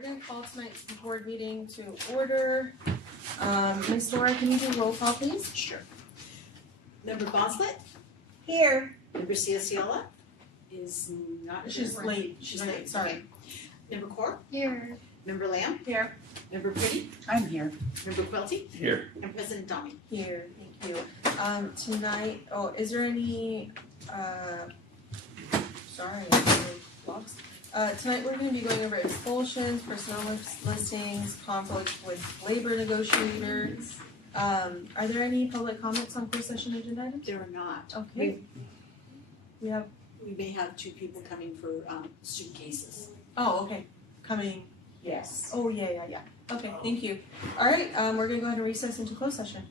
We're going to call tonight's board meeting to order. Ms. Laura, can you do roll call, please? Sure. Member Boslett? Here. Member Cianciola? Is not She's here. late. She's late, sorry. Okay. Member Core? Here. Member Lamb? Here. Member Pretty? I'm here. Member Quilty? Here. And President Domi? Here, thank you. Tonight, is there any, sorry, logs. Tonight we're going to be going over expulsions, personnel listings, conflicts with labor negotiators. Are there any public comments on closed session agenda items? There are not. Okay. We may have two people coming for student cases. oh, okay, coming, Yes. oh, yeah. Okay, thank you. All right, we're gonna go ahead and recess into closed session.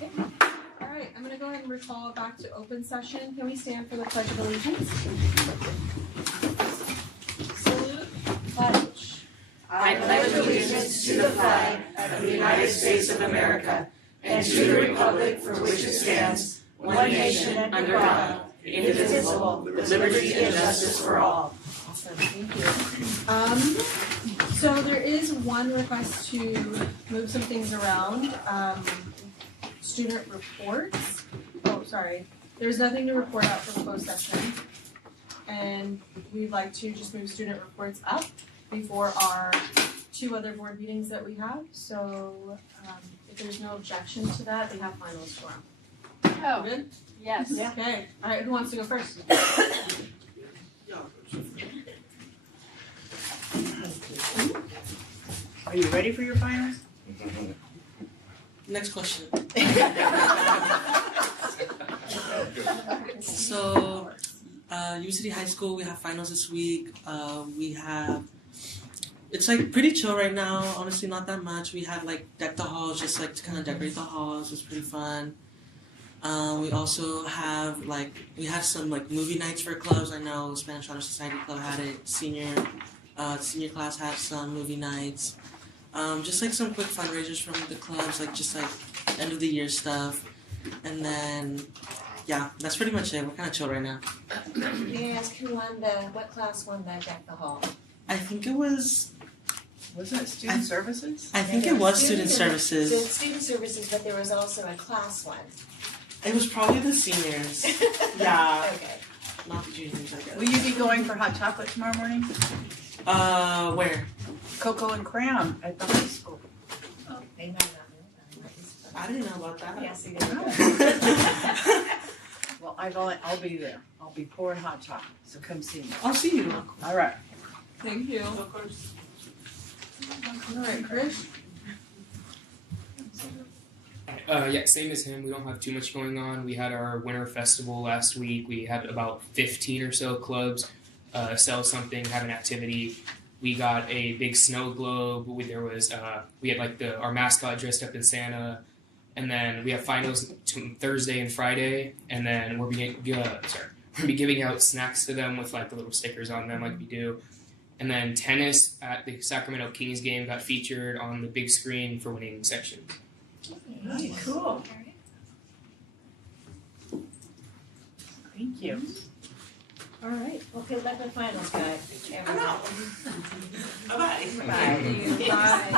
Okay. All right, I'm gonna go ahead and recall it back to open session. Can we stand for the Pledge of Allegiance? Salute, pledge. I pledge allegiance to the flag of the United States of America and to the republic for which it stands, one nation under God, indivisible, with liberty and justice for all. Awesome, thank you. So there is one request to move some things around. Student reports. Oh, sorry. There's nothing to report out from closed session. And we'd like to just move student reports up before our two other board meetings that we have. So if there's no objection to that, we have finals tomorrow. Oh, Good? yes. Okay. All right, who wants to go first? Are you ready for your finals? Next question. So, UCD High School, we have finals this week. It's like pretty chill right now, honestly, not that much. We had like deck the halls, just like to kind of decorate the halls. It was pretty fun. We also have we had some like movie nights for clubs. I know Spanish Honor Society Club had it. Senior class had some movie nights. Just like some quick fundraisers from the clubs, just end of the year stuff. And then, yeah, that's pretty much it. We're kind of chill right now. May I ask what class won the Deck the Hall? I think it was, Wasn't it student services? I think it was student So services. student services, but there was also a class one. It was probably the seniors, Yeah. Okay. not the juniors, I guess. Will you be going for hot chocolate tomorrow morning? Where? Cocoa and Crayon at the high school. Oh, they might not know that. I didn't know about that. Yes, they did. Well, I'll be there. I'll be pouring hot chocolate, so come see me. I'll see you. All right. Thank you. Of course. All right, Chris. Yeah, same as him. We don't have too much going on. We had our winter festival last week. We had about 15 or so clubs sell something, have an activity. We got a big snow globe. We had our mascot dressed up in Santa, and then we have finals Thursday and Friday, and then we'll be giving out snacks to them with the little stickers on them like we do. And then tennis at the Sacramento Kings game got featured on the big screen for winning sections. Really cool. Thank you. All right. Well, good luck with finals, guys. Everyone. Bye. Thank you. Bye.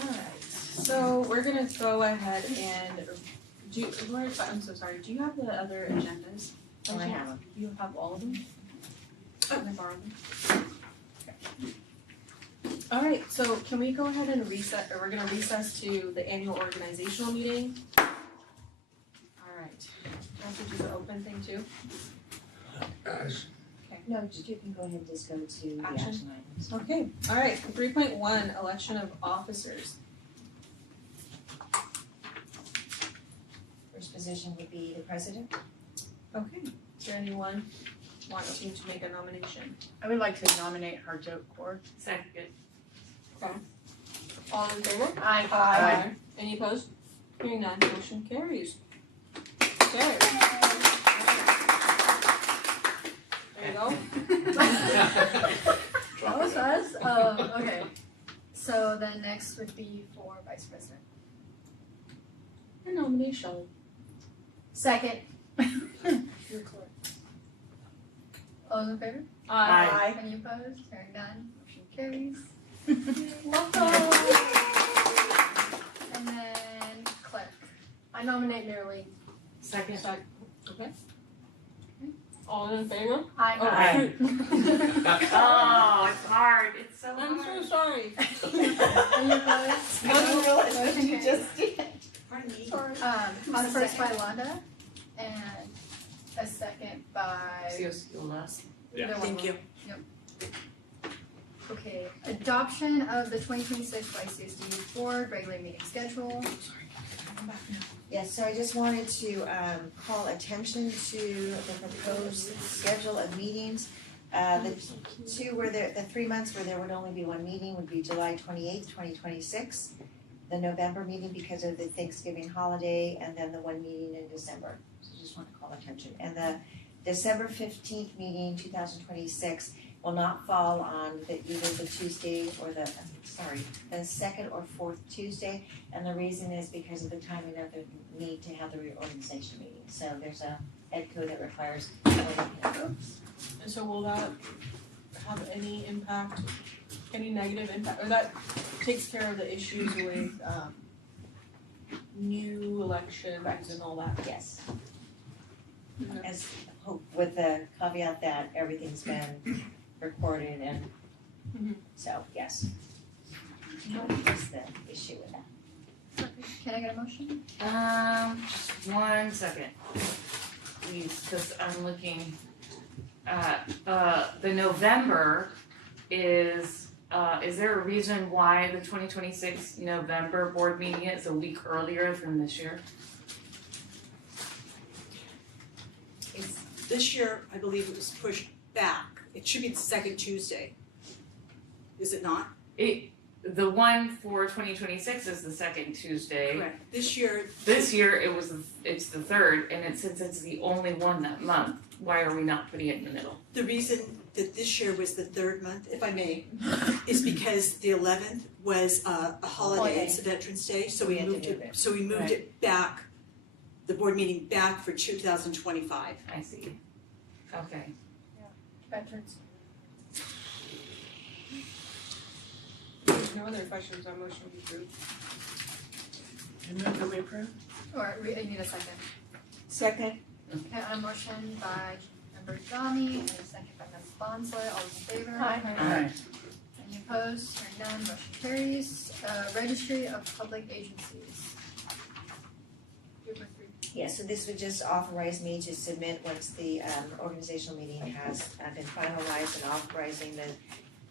All right. So we're gonna go ahead and Laura, I'm so sorry. Do you have the other agendas? Oh, I have them. You have all of them? Oh, can I borrow them? All right. So can we go ahead and reset? Or we're gonna recess to the annual organizational meeting. All right. I have to do the open thing too. No, you can go ahead and just go to the Action. action items. Okay, all right, 3.1, election of officers. First position would be the president. Okay, is there anyone wanting to make a nomination? I would like to nominate Harjot Kaur. Second. Okay. All in favor? Aye. Aye. Any opposed? Hearing none, motion carries. Okay. There you go. Drop it. us. Okay. So then next would be for vice president. I nominate Shelley. Second. Your clerk. All those in favor? Aye. Any opposed? Hearing none, motion carries. Welcome. And then clerk. I nominate Mary Second. Okay. All in favor? Aye. Aye. Oh, it's hard. It's so I'm hard. so sorry. Any opposed? Motion carries. did. Pardon me. Sorry. On the first by Londa and a second by. last. Yeah. either one. Thank you. Okay, adoption of the 2026 YCUSD board regular meeting schedule. Yes, so I just wanted to call attention to the proposed schedule of meetings. The 3 months where there would only be one meeting would be July 28th, 2026. The November meeting because of the Thanksgiving holiday, and then the one meeting in December. So just want to call attention. And the December 15th meeting, 2026, will not fall on either the Tuesday or the second or fourth Tuesday. And the reason is because of the timing of the need to have the reorganization meeting. So there's a ed code that requires. And so will that have any impact, any negative impact, or that takes care of the issues with new elections and all that? Yes. As with the caveat that everything's been recorded and so yes. That's the issue with that. Can I get a motion? Just 1 second, please, because I'm looking at, the November is there a reason why the 2026 November board meeting is a week earlier than this year? This year, I believe it was pushed back. It should be the second Tuesday. Is it not? The one for 2026 is the second Tuesday. Correct. This year, This year it's the third, and since it's the only one that month, why are we not putting it in the middle? the reason that this year was the third month, if I may, is because the 11th was a holiday, it's Veterans Day, so we We had to moved move it, it. so we moved it back, the board meeting back for 2025. I see. Okay. Veterans. There's no other questions on motion to approve. Move that we approve? Or you need a second? Second. Okay, a motion by member Dami and a second by member Bonsley, all those in favor? Aye. Any opposed? Hearing none, motion carries. Registry of Public Agencies. Group of 3. Yeah, so this would just authorize me to submit once the organizational meeting has been finalized and authorizing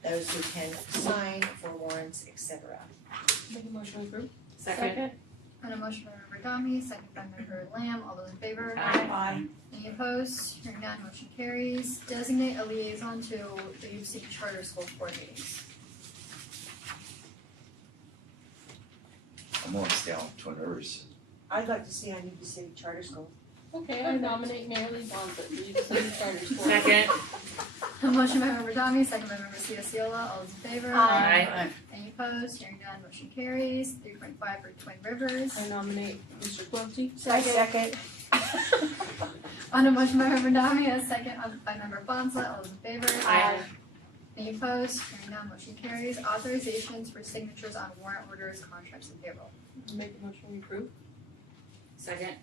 those who can sign for warrants, etc. Make a motion to approve. Second. And a motion by member Dami, second by member Lamb, all those in favor? Aye. Any opposed? Hearing none, motion carries. Designate a liaison to the UC Charter School board meetings. I'm gonna stay on to nurse. I'd like to see on UP City Charter School. Okay, I nominate Mary Lee Bonford for the City Charter School. Second. A motion by member Dami, second by member Ciola, all those in favor? Aye. Any opposed? Hearing none, motion carries. 3.5 for Twin Rivers. I nominate Mr. Quilty. Second. On a motion by member Dami, a second by member Bonsley, all those in favor? Aye. Any opposed? Hearing none, motion carries. Authorizations for signatures on warrant orders, contracts, and payroll. Make a motion to approve. Second.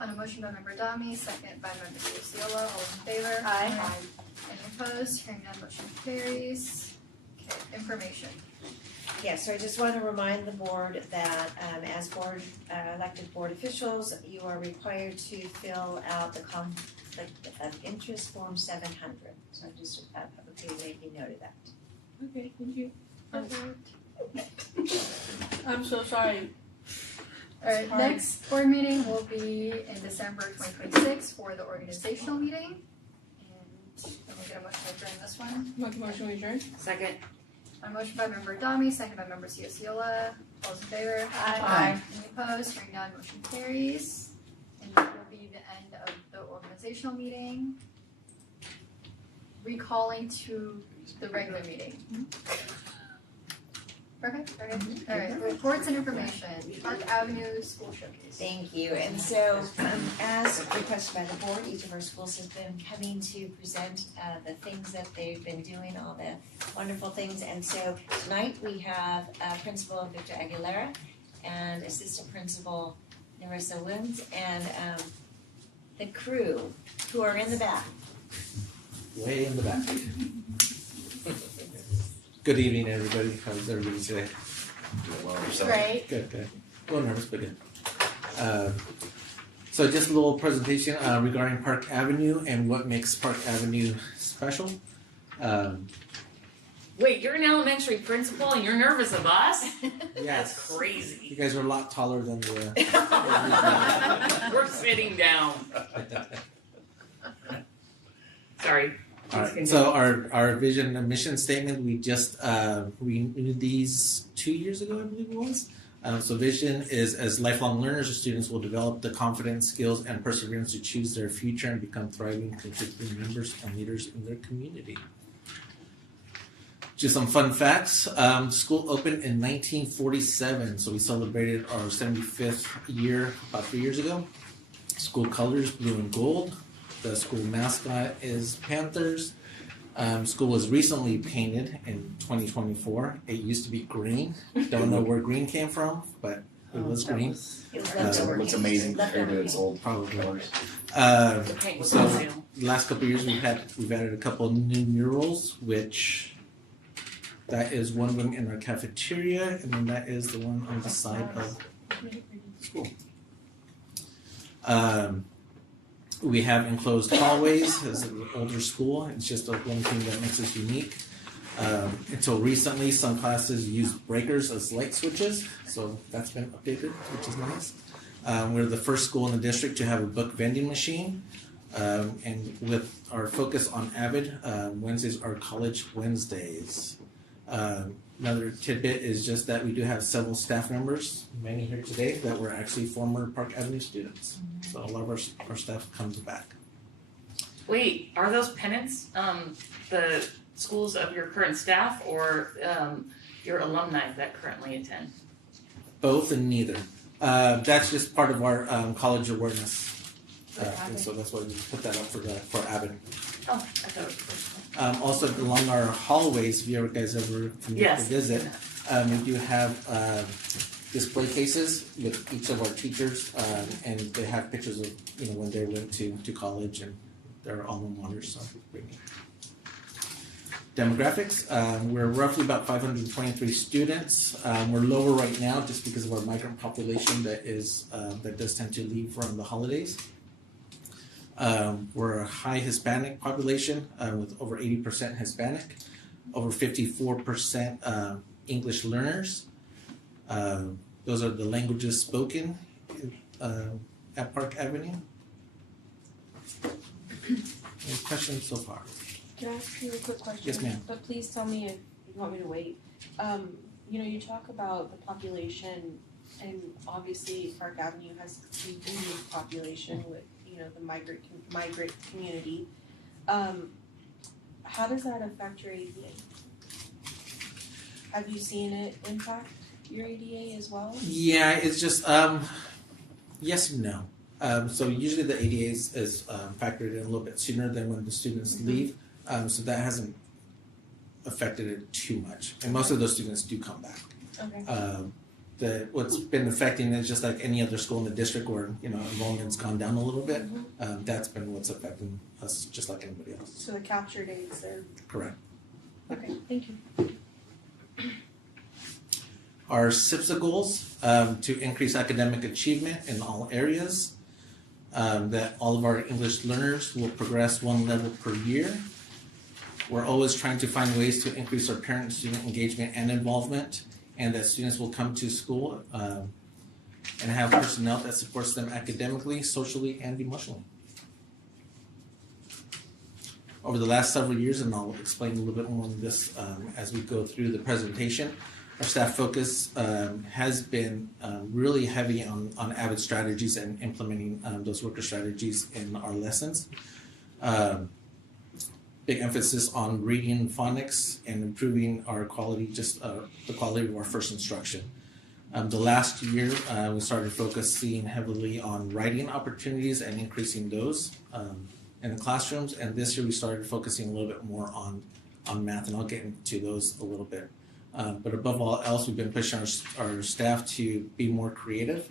On a motion by member Dami, second by member Ciola, all those in favor? Aye. Any opposed? Hearing none, motion carries. Okay, information. Yeah, so I just want to remind the board that as elected board officials, you are required to fill out the conflict of interest form 700. So I'm just publicly making note of that. Okay, thank you. I'm so sorry. Alright, hard. next board meeting will be in December 2026 for the organizational meeting. And then we get a motion to adjourn this one. Make a motion to adjourn. Second. A motion by member Dami, second by member Ciola. All those in favor? Aye. Any opposed? Hearing none, motion carries. And that will be the end of the organizational meeting. Recalling to the regular meeting. Okay, alright, reports and information, Park Avenue School Showcase. Thank you, and so, as requested by the board, each of our schools has been coming to present, the things that they've been doing, all the wonderful things, and so tonight we have, Principal Victor Aguilera and Assistant Principal Narissa Woods, and, the crew who are in the back. Way in the back. Good evening, everybody. How's everybody today? Doing well yourself. Great. Good, good. A little nervous, but good. So just a little presentation regarding Park Avenue and what makes Park Avenue special. Wait, you're an elementary principal and you're nervous of us? Yes. That's crazy. You guys are a lot taller than the. We're sitting down. Sorry. All right. So our vision and mission statement, we just renewed these 2 years ago, I believe it was. So vision is, as lifelong learners, the students will develop the confidence, skills, and perseverance to choose their future and become thriving, contributing members and leaders in their community. Just some fun facts. School opened in 1947, so we celebrated our 75th year about 3 years ago. School colors, blue and gold. The school mascot is Panthers. School was recently painted in 2024. It used to be green. Don't know where green came from, but it was green. It was So leftover. what's amazing compared to Leftover. its old Probably. colors. The paint was So consumed. the last couple of years we've added a couple of new murals, which that is one wing in our cafeteria, and then that is the one on the side of school. We have enclosed hallways as an older school. It's just one thing that makes us unique. Until recently, some classes use breakers as light switches, so that's been updated, which is nice. We're the first school in the district to have a book vending machine. And with our focus on Avid, Wednesdays are College Wednesdays. Another tidbit is just that we do have several staff members, many here today, that were actually former Park Avenue students. So a lot of our staff comes back. Wait, are those pennants the schools of your current staff or your alumni that currently attend? Both and neither. That's just part of our college awareness. And so that's why we put that up for Avid. Oh, I thought it was personal. Also along our hallways, if you guys ever come to visit, we do have display cases with each of our teachers, and they have pictures of when they went to college and their alma maters. So demographics, we're roughly about 523 students. We're lower right now just because of our migrant population that does tend to leave around the holidays. We're a high Hispanic population with over 80% Hispanic, over 54% English learners. Those are the languages spoken at Park Avenue. Any questions so far? Can I ask you a quick question? Yes, ma'am. But please tell me if you want me to wait. You talk about the population, and obviously Park Avenue has a unique population with the migrant community. How does that affect your ADA? Have you seen it impact your ADA as well? Yeah, it's just yes and no. So usually the ADA is factored in a little bit sooner than when the students leave. So that hasn't affected it too much, and most of those students do come back. Okay. What's been affecting is just like any other school in the district where enrollment's gone down a little bit. That's been what's affecting us, just like anybody else. So the capture dates are Correct. okay. Thank you. Our SIPSA goals to increase academic achievement in all areas. That all of our English learners will progress one level per year. We're always trying to find ways to increase our parent-student engagement and involvement, and that students will come to school and have personnel that supports them academically, socially, and emotionally. Over the last several years, and I'll explain a little bit more on this as we go through the presentation, our staff focus has been really heavy on Avid strategies and implementing those worker strategies in our lessons. big emphasis on reading and phonics and improving our quality, the quality of our first instruction. The last year, we started focusing heavily on writing opportunities and increasing those in the classrooms. And this year, we started focusing a little bit more on math, and I'll get into those a little bit. But above all else, we've been pushing our staff to be more creative,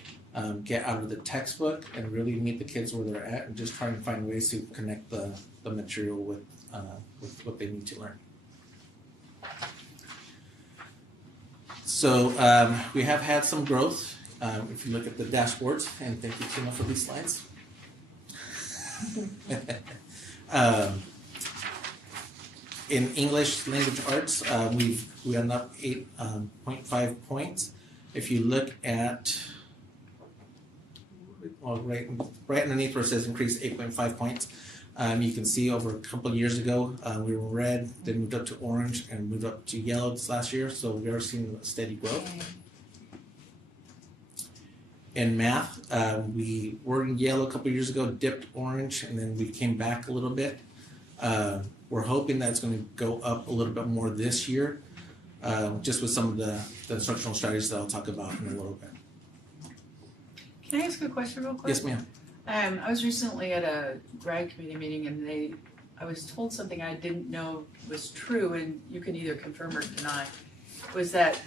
get out of the textbook, and really meet the kids where they're at, and just try and find ways to connect the material with what they need to learn. So we have had some growth. If you look at the dashboards, and thank you, Tina, for these slides. In English Language Arts, we went up 8.5 points. If you look at, well, right underneath where it says increase 8.5 points, you can see over a couple of years ago, we were red, then moved up to orange, and moved up to yellow this last year, so we are seeing steady growth. In math, we were in yellow a couple of years ago, dipped orange, and then we came back a little bit. We're hoping that it's going to go up a little bit more this year, just with some of the instructional strategies that I'll talk about in a little bit. Can I ask a question real quick? Yes, ma'am. I was recently at a grad committee meeting and I was told something I didn't know was true, and you can either confirm or deny, was that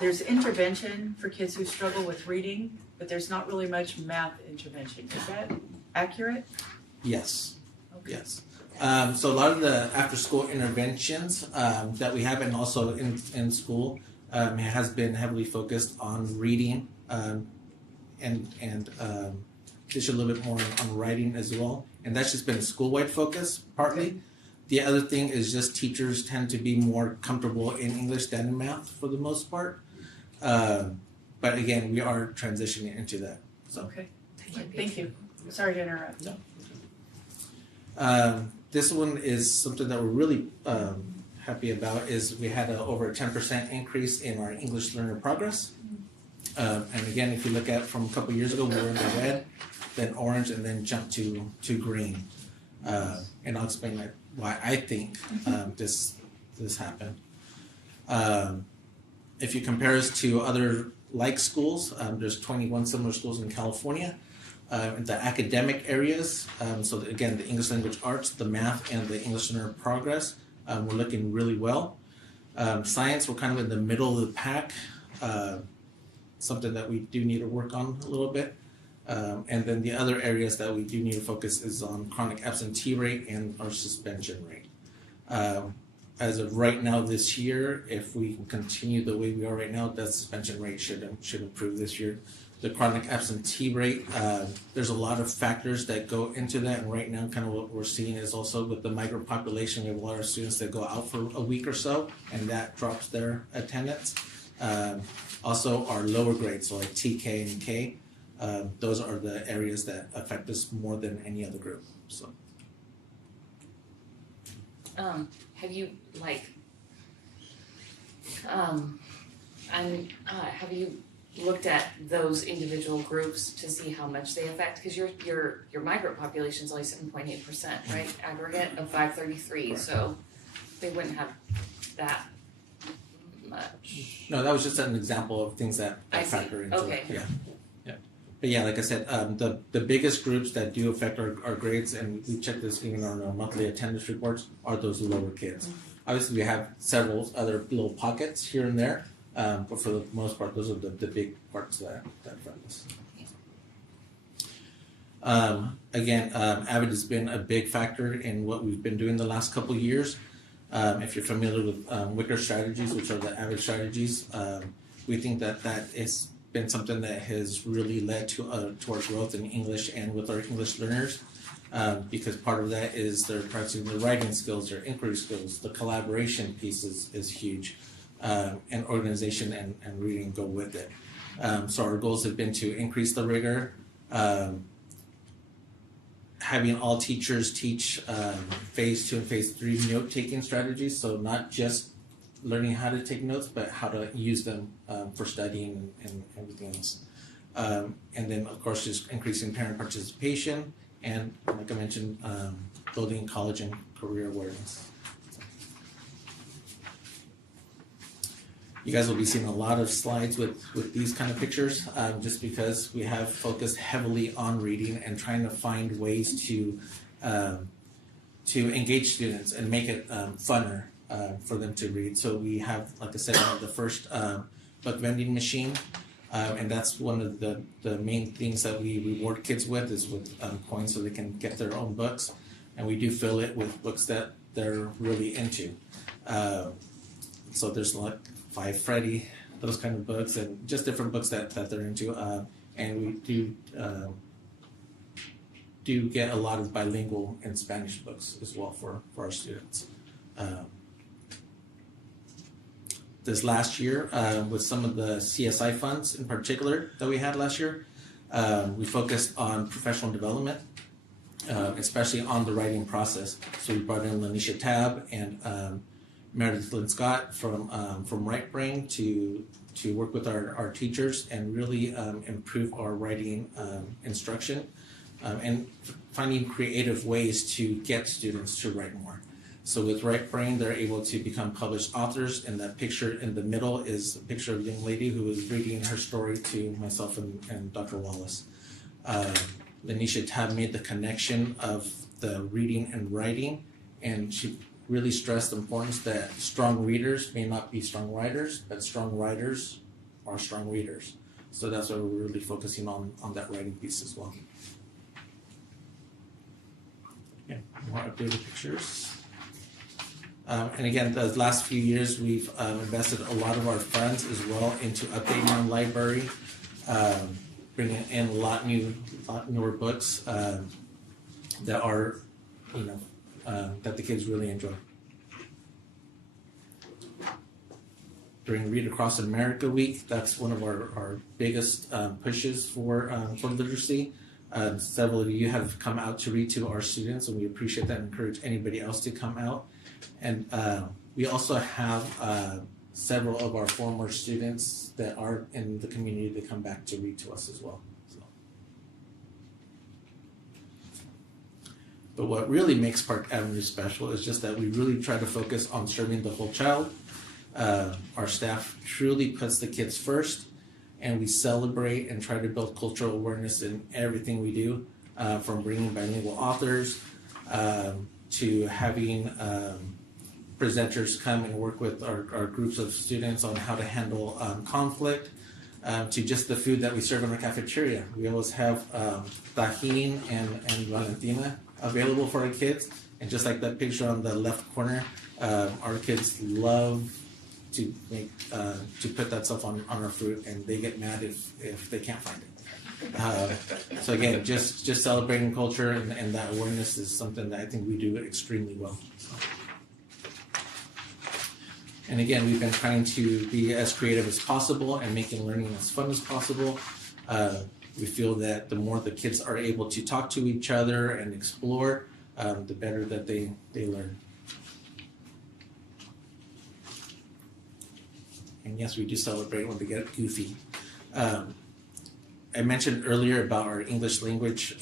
there's intervention for kids who struggle with reading, but there's not really much math intervention. Is that accurate? Yes. Okay. Yes. So a lot of the after-school interventions that we have, and also in school, has been heavily focused on reading and teach a little bit more on writing as well. And that's just been a school-wide focus, partly. Okay. The other thing is just teachers tend to be more comfortable in English than in math for the most part. But again, we are transitioning into that. So. Okay. Thank you. Sorry to interrupt. No. This one is something that we're really happy about. Is we had over a 10% increase in our English learner progress. And again, if you look at from a couple of years ago, we were in the red, then orange, and then jumped to green. And I'll explain why I think this happened. If you compare us to other like schools, there's 21 similar schools in California. In the academic areas, so again, the English Language Arts, the math, and the English learner progress, we're looking really well. Science, we're kind of in the middle of the pack, something that we do need to work on a little bit. And then the other areas that we do need to focus is on chronic absentee rate and our suspension rate. As of right now this year, if we can continue the way we are right now, that suspension rate should improve this year. The chronic absentee rate, there's a lot of factors that go into that, and right now kind of what we're seeing is also with the migrant population, we have a lot of students that go out for a week or so, and that drops their attendance. Also our lower grades, so like TK and K, those are the areas that affect us more than any other group. So. Have you have you looked at those individual groups to see how much they affect? Because your migrant population is only 7.8%, right? Aggregate of 533, correct. So they wouldn't have that much. No, that was just an example of things that factor into it. Yeah. But yeah, like I said, the biggest groups that do affect our grades, and we check this even on our monthly attendance reports, are those lower kids. Mm-hmm. Obviously, we have several other little pockets here and there, but for the most part, those are the big parts that affect us. Again, AVID has been a big factor in what we've been doing the last couple of years. If you're familiar with Wicker strategies, which are the AVID strategies, we think that is been something that has really led to our growth in English and with our English learners, because part of that is their practicing their writing skills, their inquiry skills, the collaboration piece is huge, and organization and reading go with it. So our goals have been to increase the rigor, having all teachers teach phase 2 and phase 3 note-taking strategies, so not just learning how to take notes, but how to use them for studying and everything else. And then, of course, just increasing parent participation and like I mentioned, building college and career awareness. You guys will be seeing a lot of slides with these kind of pictures, just because we have focused heavily on reading and trying to find ways to engage students and make it funner for them to read. So we have, like I said, the first book vending machine, and that's one of the main things that we reward kids with is with coins so they can get their own books, and we do fill it with books that they're really into. So there's like Five Freddy, those kind of books, and just different books that they're into, and we do get a lot of bilingual and Spanish books as well for our students. This last year, with some of the CSI funds in particular that we had last year, we focused on professional development, especially on the writing process. So we brought in Lanisha Tab and Meredith Lynn Scott from Right Brain to work with our teachers and really improve our writing instruction, and finding creative ways to get students to write more. So with Right Brain, they're able to become published authors, and that picture in the middle is a picture of a young lady who is reading her story to myself and Dr. Wallace. Lanisha Tab made the connection of the reading and writing, and she really stressed the importance that strong readers may not be strong writers, but strong writers are strong readers. So that's why we're really focusing on that writing piece as well. Yeah, more updated pictures. And again, the last few years we've invested a lot of our funds as well into updating our library, bringing in a lot newer books that are, that the kids really enjoy. During Read Across America Week, that's one of our biggest pushes for literacy. Several of you have come out to read to our students, and we appreciate that and encourage anybody else to come out. And we also have several of our former students that are in the community that come back to read to us as well. But what really makes Park Avenue special is just that we really try to focus on serving the whole child. Our staff truly puts the kids first, and we celebrate and try to build cultural awareness in everything we do, from bringing bilingual authors to having presenters come and work with our groups of students on how to handle conflict, to just the food that we serve in our cafeteria. We always have tajin and Valentina available for our kids, and just like that picture on the left corner, our kids love to make to put that stuff on our fruit, and they get mad if they can't find it. So again, just celebrating culture and that awareness is something that I think we do extremely well. And again, we've been trying to be as creative as possible and making learning as fun as possible. We feel that the more the kids are able to talk to each other and explore, the better that they learn. And yes, we do celebrate when they get goofy. I mentioned earlier about our English language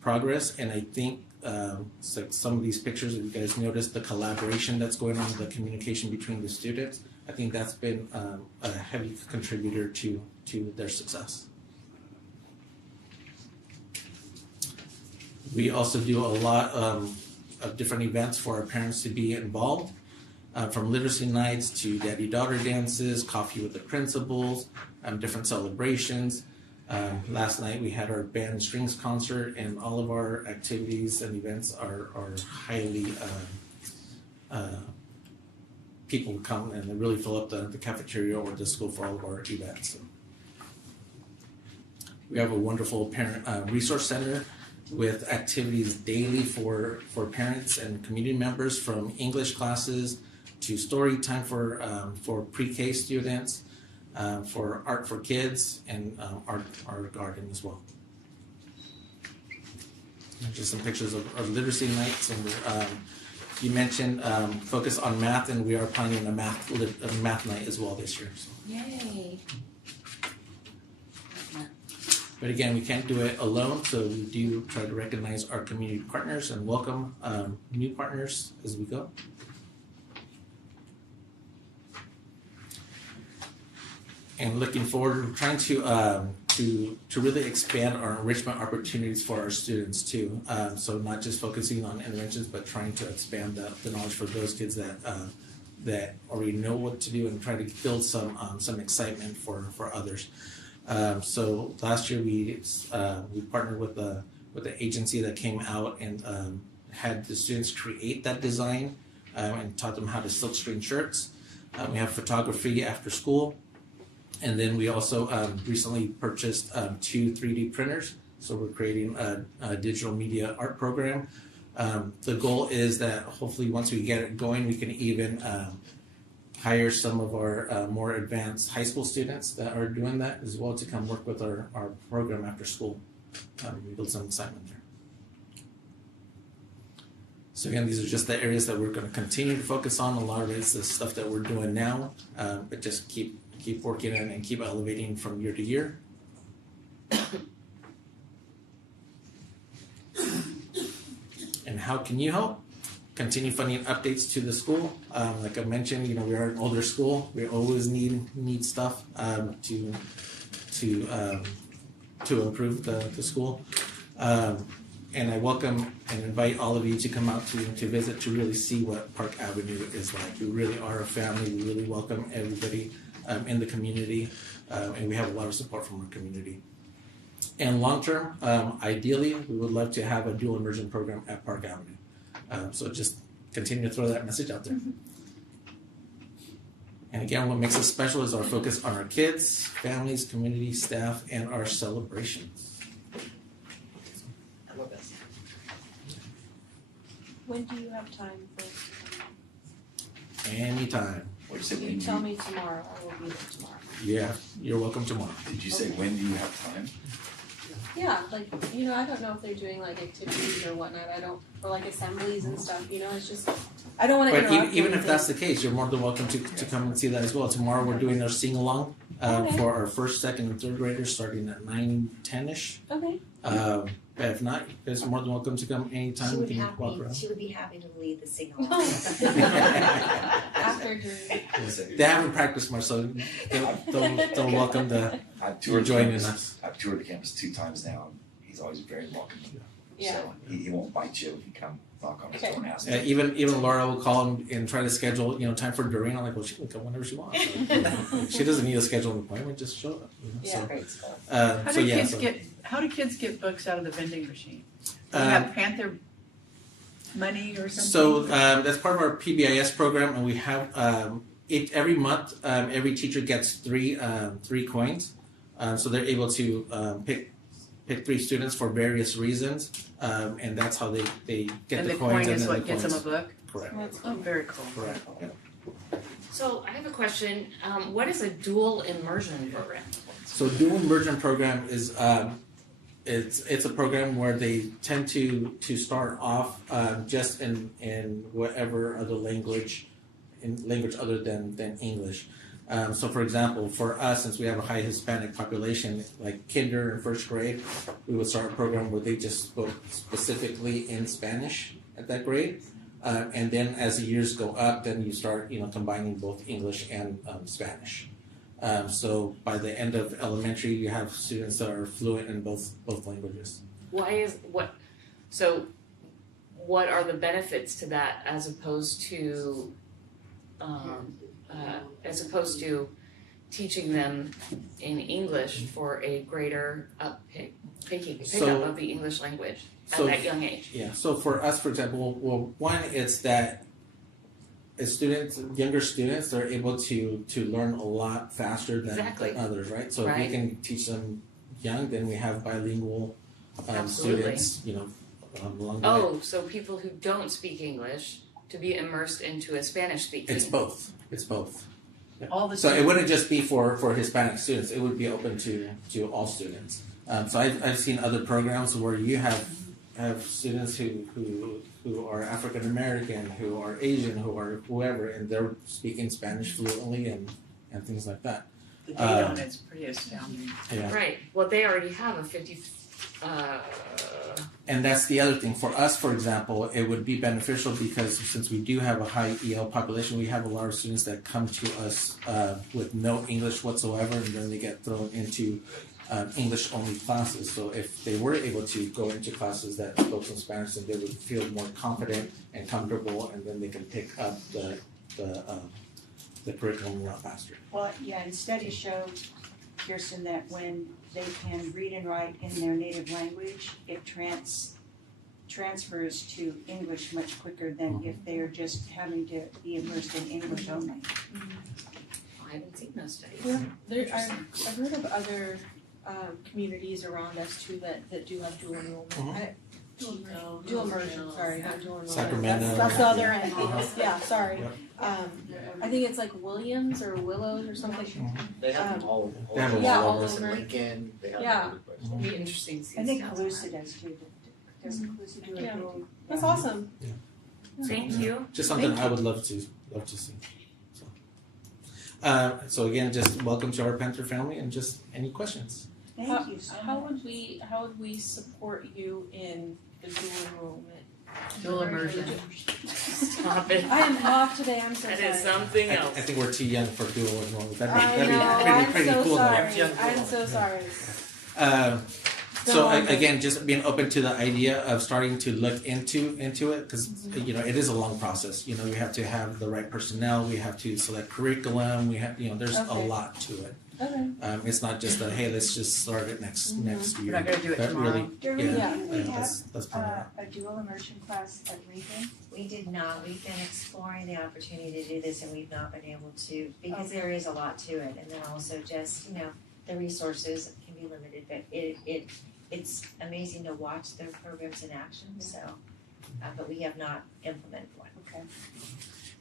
progress, and I think so some of these pictures, if you guys noticed the collaboration that's going on, the communication between the students, I think that's been a heavy contributor to their success. We also do a lot of different events for our parents to be involved, from literacy nights to daddy-daughter dances, coffee with the principals, different celebrations. Last night we had our band and strings concert, and all of our activities and events are highly, people come and they really fill up the cafeteria or the school for all of our events. We have a wonderful parent resource center with activities daily for parents and community members, from English classes to story time for pre-K students, for art for kids, and art garden as well. Just some pictures of literacy nights, and you mentioned focus on math, and we are planning a math night as well this year. So. Yay. But again, we can't do it alone, so we do try to recognize our community partners and welcome new partners as we go. And looking forward, we're trying to really expand our enrichment opportunities for our students too. So not just focusing on interventions, but trying to expand the knowledge for those kids that already know what to do and try to build some excitement for others. So last year we partnered with the agency that came out and had the students create that design and taught them how to silkscreen shirts. We have photography after school. And then we also recently purchased 2 3D printers. So we're creating a digital media art program. The goal is that hopefully once we get it going, we can even hire some of our more advanced high school students that are doing that as well to come work with our program after school. We build some excitement there. So again, these are just the areas that we're going to continue to focus on. A lot of it is the stuff that we're doing now, but just keep working on and keep elevating from year to year. And how can you help? Continue funding updates to the school. Like I mentioned, we are an older school. We always need stuff to improve the school. And I welcome and invite all of you to come out to visit to really see what Park Avenue is like. We really are a family. We really welcome everybody in the community, and we have a lot of support from our community. And long term, ideally, we would love to have a dual immersion program at Park Avenue. So just continue to throw that message out there. And again, what makes us special is our focus on our kids, families, community, staff, and our celebrations. I love this. When do you have time for us to come Anytime. What did you say, in? when You do tell you, me tomorrow, I will be there tomorrow. Yeah, you're welcome tomorrow. did you say when do you have time? Yeah, like, I don't know if they're doing like activities or whatnot, or like assemblies and stuff, it's just, I don't wanna But interrupt even if anything. that's the case, you're more than welcome to come and see that as well. Tomorrow we're doing our sing-along Okay. for our first, second, and third graders starting at 9-10ish. Okay, But if not, you guys are more than welcome to come anytime. We can walk around. She would be happy to lead the signal. after, during, They haven't practiced much, so they're welcome to I've toured join campus. us. I've toured the campus 2 times now. He's always very welcome. Yeah. So he won't bite you if you come knock on his Okay. door and ask him. Even Laura will call him and try to schedule time for Doreen. I'm like, well, she can come whenever she wants. She doesn't need to schedule an appointment; just show up. yeah. So, Great school. How do kids get books out of the vending machine? Do you Um, have Panther money or something? So that's part of our PBIS program, and we have every month. Every teacher gets three coins, so they're able to pick 3 students for various reasons, and that's how they get and the the coins. coin And is then what the gets them a coins. book? Correct. Oh, very cool. Correct. Yeah. So I have a question. What is a dual immersion program? So dual immersion program is it's a program where they tend to start off just in whatever other language other than English. So for example, for us, since we have a high Hispanic population, like kinder and first grade, we would start a program where they just spoke specifically in Spanish at that grade. And then as the years go up, then you start combining both English and Spanish. So by the end of elementary, you have students that are fluent in both languages. So what are the benefits to that as opposed to teaching them in English for a greater pickup of the English language at that young age? Yeah. So for us, for example, well, one is that as younger students, they're able to learn a lot faster than others, right? So if we can teach them young, then we have bilingual students, along the way. Oh, so people who don't speak English to be immersed into a Spanish speaking. It's both. Yeah. All the So it wouldn't just be for Hispanic students. It would be open to all students. So I've seen other programs where you have students who are African American, who are Asian, who are whoever, and they're speaking Spanish fluently and things like that. The data on it's pretty astounding. Yeah. Right, well, they already have a 50, And that's the other thing. For us, for example, it would be beneficial because since we do have a high EL population, we have a lot of students that come to us with no English whatsoever, and then they get thrown into English-only classes. So if they were able to go into classes that spoke some Spanish, then they would feel more confident and comfortable, and then they can pick up the curriculum a lot faster. Well, yeah, and studies show, Kirsten, that when they can read and write in their native language, it transfers to English much quicker than if they are just having to be immersed in English only. I haven't seen those studies. I've heard of other communities around us too that do have dual enrollment. Dual immersion, sorry, not dual enrollment. Sacramento. That's the other end. Uh-huh. Yeah, sorry. Yep. I think it's like Williams or Willows or something. They have them all They have them Yeah, all all over. over. Lincoln, they have Yeah. them everywhere. It'll be interesting to see. I think stats. Calusa does too. Doesn't Calusa do a Yeah. dual? That's awesome. Thank you. Just something I would love to see. So again, just welcome to our Panther family, and just any questions. Thank you so How much. would we support you in the dual enrollment? Dual immersion. Stop it. I am off today, I'm so sorry. That is something I else. think we're too young for dual enrollment. I That'd know, be pretty I'm so cool. though. sorry, I'm so sorry. So again, just being open to the idea of starting to look into it, because you know it is a long process. You know, we have to have the right personnel, we have to select curriculum, we have there's a Okay. lot to it. Okay. It's not just that hey, let's just start it next year. We're not gonna do it That tomorrow. really, Jeremy, Yeah. didn't we have that's part of it. a dual immersion class at Regan? We did not, we've been exploring the opportunity to do this and we've not been able to, because there is a lot to it, and then also just, the resources can be limited, but it's amazing to watch their programs in action, so, but we have not implemented one. Okay.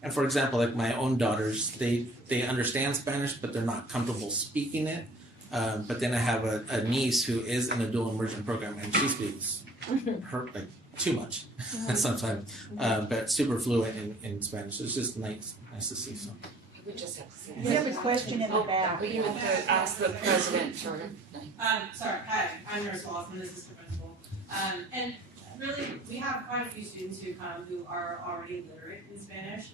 And for example, like my own daughters, they understand Spanish, but they're not comfortable speaking it. But then I have a niece who is in a dual immersion program, and she speaks too much sometimes, but super fluent in Spanish. It's just nice to see. So. We just have to see. We have a question in the back. We have to ask the president, Jordan. Sorry, hi, I'm Nurse Wallace, I'm an assistant principal. And really, we have quite a few students who come who are already literate in Spanish.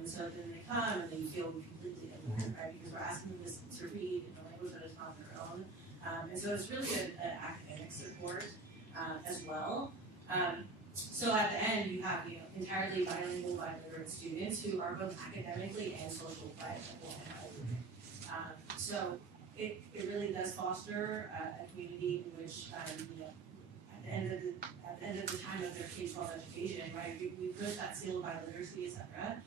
And so then they come and they feel completely illiterate, right? Because we're asking them to read in a language that is not their own. And so it's really an academic support as well. So at the end, you have entirely bilingual, biliterate students who are both academically and socially bilingual. So it really does foster a community in which at the end of the time of their K-12 education, right? We push that seal of biliteracy, etc.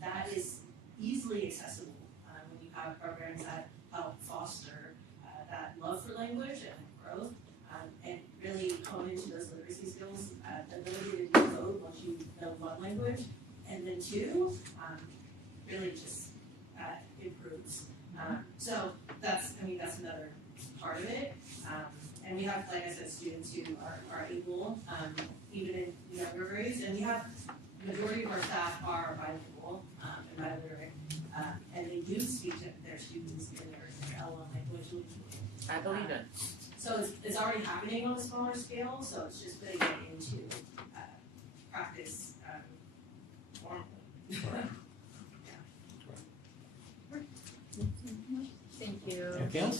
That is easily accessible when you have programs that help foster that love for language and growth, and really hone into those literacy skills, the ability to decode once you know one language, and then two, really just improves. So that's another part of it. And we have, like I said, students who are able, even in younger grades, and we have majority of our staff are bilingual and biliterate, and they do speak to their students in their L1 language. I believe it. So it's already happening on a smaller scale, so it's just putting it into practice formally. Thank you. Anything else?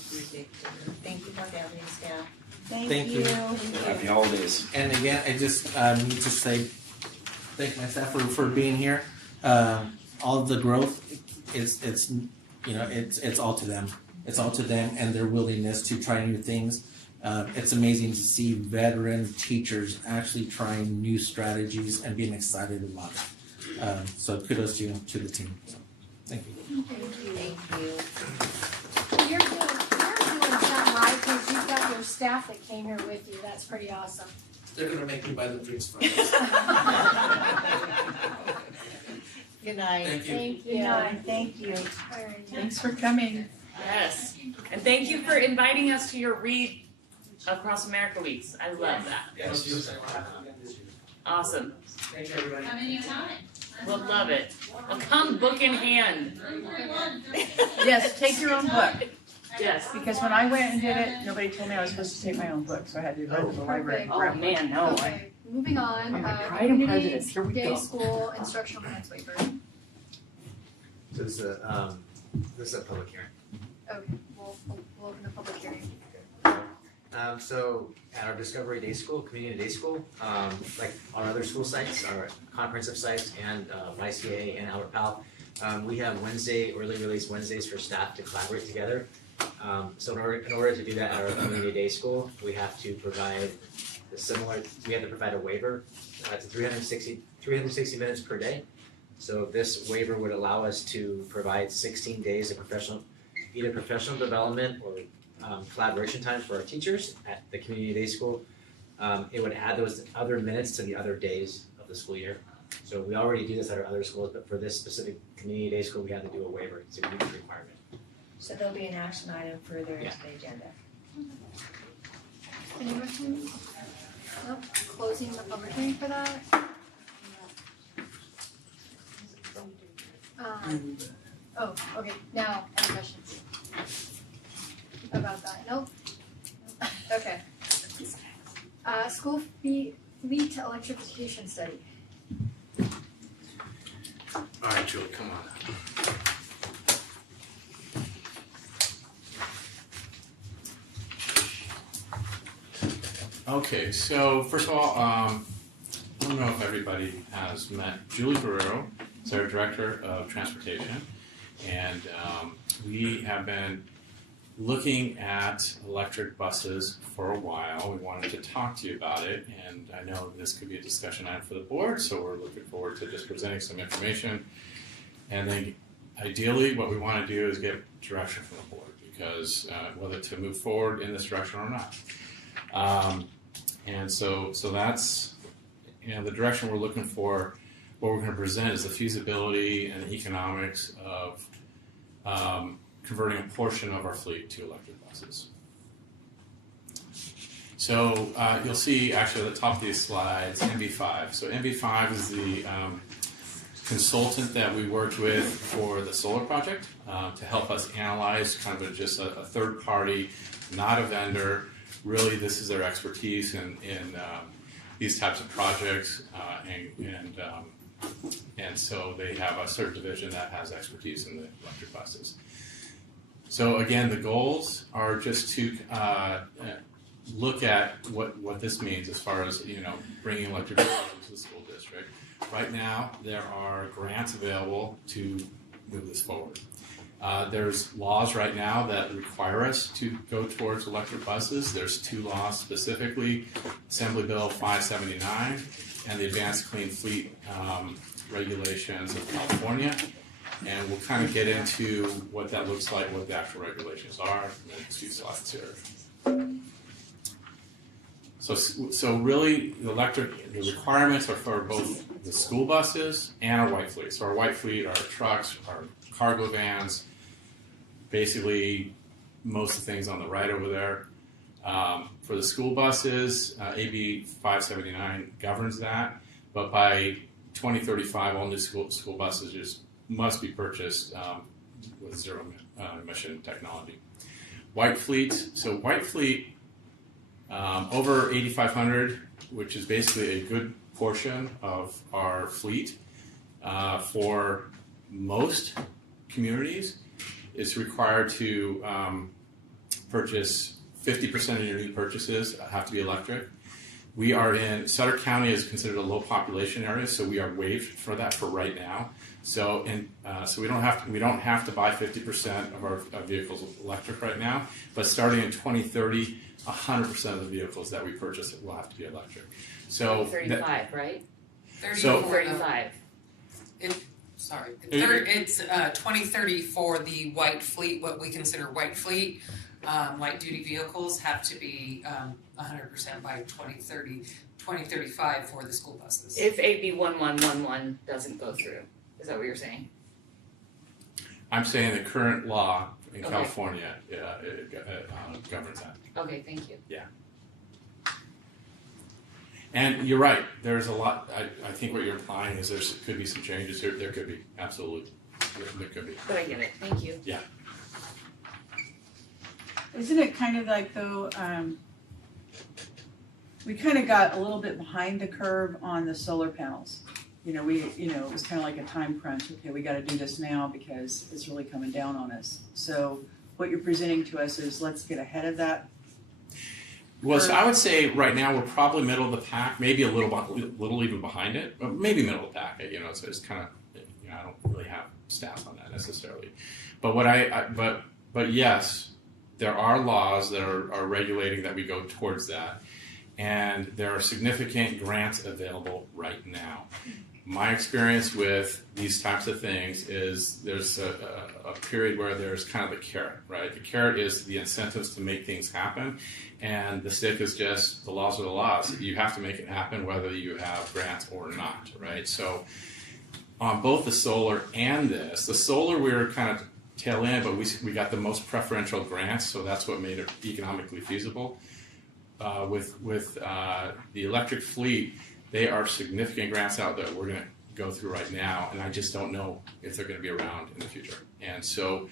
Thank you, Dr. Avenue staff. Thank you. Happy holidays. And again, I just need to say thank my staff for being here. All of the growth it's all to them. It's all to them and their willingness to try new things. It's amazing to see veteran teachers actually trying new strategies and being excited about it. So kudos to the team. So, thank you. Thank you. You're doing something right, because you've got your staff that came here with you, that's pretty awesome. They're gonna make me buy the drinks for Good night. Thank you. Thank Good you. night, thank you. Thanks for coming. Yes. And thank you for inviting us to your Read Across America Weeks. I love that. Yes. Awesome. Thank you, everybody. How many time? We'll love it. Well, come book in hand. Yes, take your own book. Yes. Because when I went and did it, nobody told me I was supposed to take my own book, so I had to go to the library and Oh grab one. man, no. Okay, moving on, I'm like, pride and community prejudice, here we day go. school instructional plans waiver. So this is a public hearing. Okay, we'll open the public hearing. So at our Discovery Day School, Community Day School, like on other school sites, our comprehensive sites and YCA and Albert Powell, we have early release Wednesdays for staff to collaborate together. So in order to do that at our Community Day School, we have to provide a waiver. It's 360 minutes per day. So this waiver would allow us to provide 16 days of either professional development or collaboration time for our teachers at the Community Day School. It would add those other minutes to the other days of the school year. So we already do this at our other schools, but for this specific Community Day School, we had to do a waiver to meet the requirement. So there'll be an action item further into the agenda. Any questions? Nope, closing the public hearing for that. Oh, okay, now, any questions? About that, nope. Okay. School fleet electrification study. Alright, Julie, come on. Okay, so first of all, I don't know if everybody has met Julie Guerrero. It's our Director of Transportation, and we have been looking at electric buses for a while. We wanted to talk to you about it, and I know this could be a discussion item for the board, so we're looking forward to just presenting some information. And then ideally, what we want to do is get direction from the board, because whether to move forward in this direction or not. And so that's, the direction we're looking for. What we're going to present is the feasibility and the economics of converting a portion of our fleet to electric buses. So you'll see actually at the top of these slides, MB5. So MB5 is the consultant that we worked with for the solar project to help us analyze kind of just a third party, not a vendor. Really, this is their expertise in these types of projects, and so they have a certain division that has expertise in the electric buses. So again, the goals are just to look at what this means as far as bringing electric buses into the school district. Right now, there are grants available to move this forward. There's laws right now that require us to go towards electric buses. There's two laws specifically, Assembly Bill 579 and the Advanced Clean Fleet Regulations of California. And we'll kind of get into what that looks like, what the actual regulations are, in the next few slides here. So really, the requirements are for both the school buses and our white fleet. So our white fleet, our trucks, our cargo vans, basically most of the things on the right over there. For the school buses, AB 579 governs that, but by 2035, all new school buses just must be purchased with zero emission technology. White fleet, so white fleet over 8,500, which is basically a good portion of our fleet for most communities, is required to purchase 50% of your new purchases have to be electric. We are in Sutter County is considered a low population area, so we are waived for that for right now. So so we don't have to buy 50% of our vehicles electric right now, but starting in 2030, 100% of the vehicles that we purchase will have to be electric. So 35, right? 35. It's 2030 for the white fleet, what we consider white fleet. Light duty vehicles have to be 100% by 2030, 2035 for the school buses. If AB 1111 doesn't go through, is that what you're saying? I'm saying the current law in California governs that. Okay, thank you. Yeah. And you're right. There's a lot. I think what you're implying is there could be some changes here. There could be, absolutely. There could be. But I get it. Thank you. Yeah. Isn't it kind of like though, we kind of got a little bit behind the curve on the solar panels. It was kind of like a time crunch. Okay, we got to do this now because it's really coming down on us. So what you're presenting to us is let's get ahead of that. Well, so I would say right now we're probably middle of the pack, maybe a little even behind it, but maybe middle of the pack. So it's kind of, I don't really have stats on that necessarily. But but yes, there are laws that are regulating that we go towards that, and there are significant grants available right now. My experience with these types of things is there's a period where there's kind of the carrot, right? The carrot is the incentives to make things happen, and the stick is just the laws are the laws. You have to make it happen whether you have grants or not, right? So on both the solar and the solar we were kind of tail end, but we got the most preferential grants, so that's what made it economically feasible. With the electric fleet, they are significant grants out that we're going to go through right now, and I just don't know if they're going to be around in the future. And so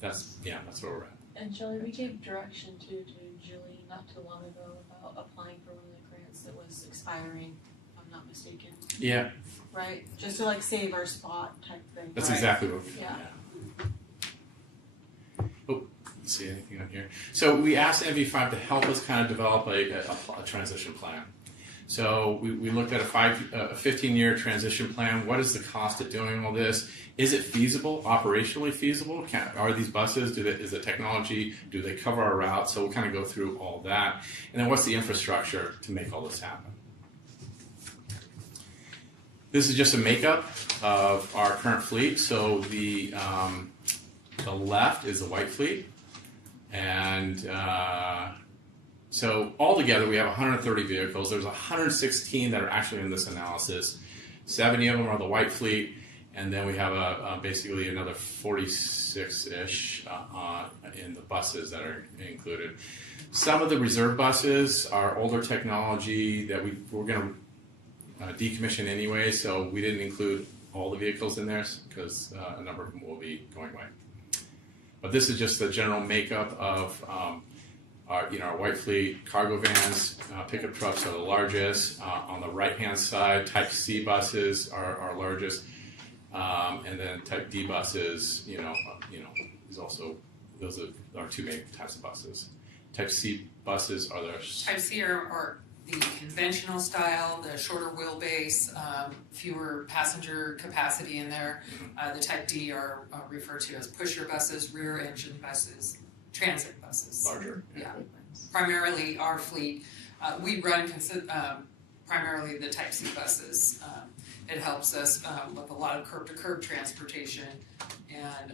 that's where we're at. And Shelley, we gave direction to Julie not too long ago about applying for one of the grants that was expiring, if I'm not mistaken. Yeah. Right? Just to like save our spot type thing. That's right? exactly what we did. Yeah. Oh, let's see anything on here. So we asked NV5 to help us kind of develop a transition plan. So we looked at a 15-year transition plan. What is the cost of doing all this? Is it feasible, operationally feasible? Are these buses, is the technology, do they cover our route? So we'll kind of go through all that. And then what's the infrastructure to make all this happen? This is just a makeup of our current fleet. So the left is the white fleet. And so altogether, we have 130 vehicles. There's 116 that are actually in this analysis. 70 of them are the white fleet, and then we have basically another 46-ish in the buses that are included. Some of the reserve buses are older technology that we're going to decommission anyway, so we didn't include all the vehicles in there because a number of them will be going away. But this is just the general makeup of our white fleet. Cargo vans, pickup trucks are the largest. On the right-hand side, Type C buses are our largest, and then Type D buses, is also those are our two main types of buses. Type C buses are the Type C are the conventional style, the shorter wheelbase, fewer passenger capacity in there. The Type D are referred to as pusher buses, rear engine buses, transit buses. Larger. Yeah. Primarily our fleet, we run primarily the Type C buses. It helps us with a lot of curb-to-curb transportation and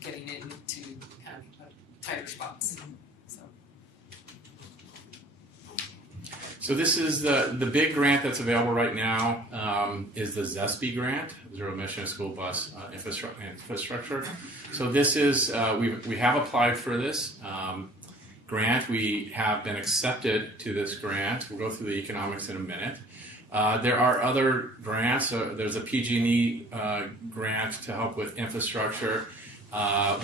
getting into kind of tighter spots. So this is the big grant that's available right now is the ZESB grant, Zero Emission School Bus Infrastructure. So this is, we have applied for this grant. We have been accepted to this grant. We'll go through the economics in a minute. There are other grants. There's a PG&E grant to help with infrastructure. I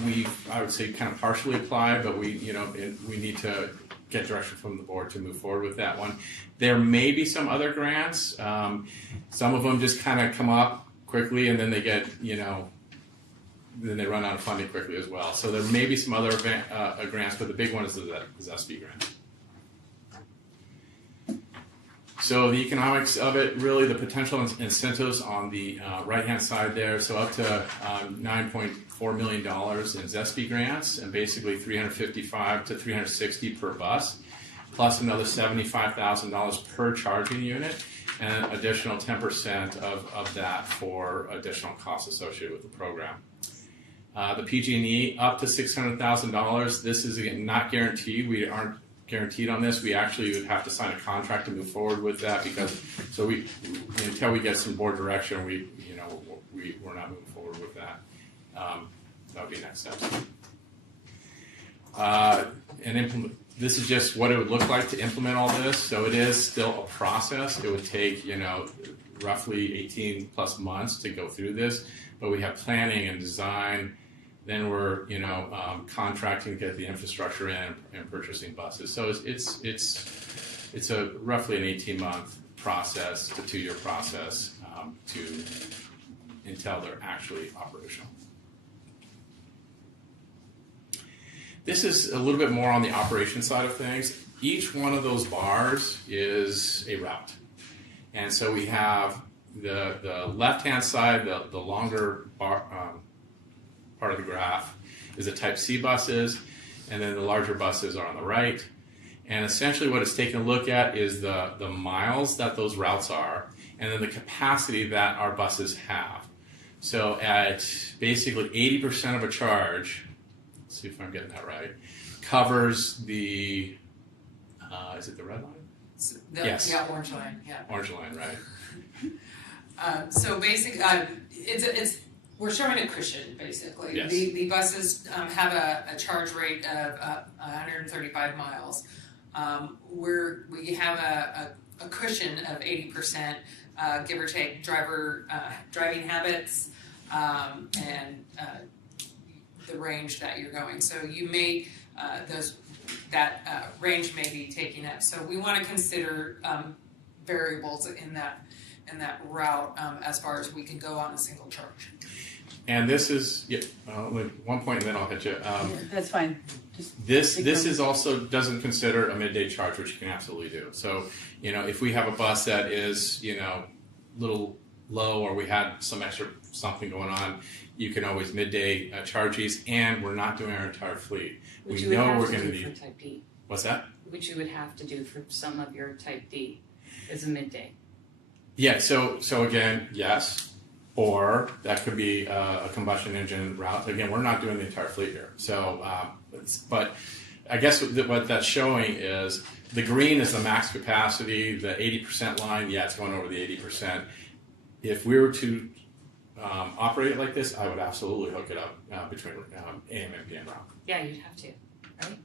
would say kind of partially applied, but we need to get direction from the board to move forward with that one. There may be some other grants. Some of them just kind of come up quickly and then they get, then they run out of funding quickly as well. So there may be some other grants, but the big one is the SB grant. So the economics of it, really the potential incentives on the right-hand side there, so up to $9.4 million in ZESB grants and basically $355 to $360 per bus, plus another $75,000 per charging unit, and an additional 10% of that for additional costs associated with the program. The PG&E up to $600,000. This is again not guaranteed. We aren't guaranteed on this. We actually would have to sign a contract to move forward with that because until we get some board direction, we're not moving forward with that. That would be next steps. And this is just what it would look like to implement all this. So it is still a process. It would take, roughly 18 plus months to go through this, but we have planning and design. Then we're, contracting to get the infrastructure in and purchasing buses. So it's a roughly an 18-month process to 2-year process until they're actually operational. This is a little bit more on the operation side of things. Each one of those bars is a route. And so we have the left-hand side, the longer bar, part of the graph is the type C buses, and then the larger buses are on the right. And essentially what it's taking a look at is the miles that those routes are, and then the capacity that our buses have. So at basically 80% of a charge, let's see if I'm getting that right, covers the, is it the red line? Yes. Yeah, orange line, yeah. Orange line, right. So basically, we're showing a cushion, basically. Yes. The buses have a charge rate of 135 miles. We have a cushion of 80%, give or take, driving habits and the range that you're going. So you may that range may be taking up. So we want to consider variables in that route as far as we can go on a single charge. And this is, one point and then I'll hit you. That's fine. This is also doesn't consider a midday charge, which you can absolutely do. So, if we have a bus that is, little low or we had some extra something going on, you can always midday charge these, and we're not doing our entire fleet. Which we you know would have we're to going to do need. for Type D. What's that? Which you would have to do for some of your Type D as a midday. Yeah. So again, yes. Or that could be a combustion engine route. Again, we're not doing the entire fleet here. So, but I guess what that's showing is the green is the max capacity. The 80% line, yeah, it's going over the 80%. If we were to operate it like this, I would absolutely hook it up between AM and PM route. Yeah, you'd have to, right?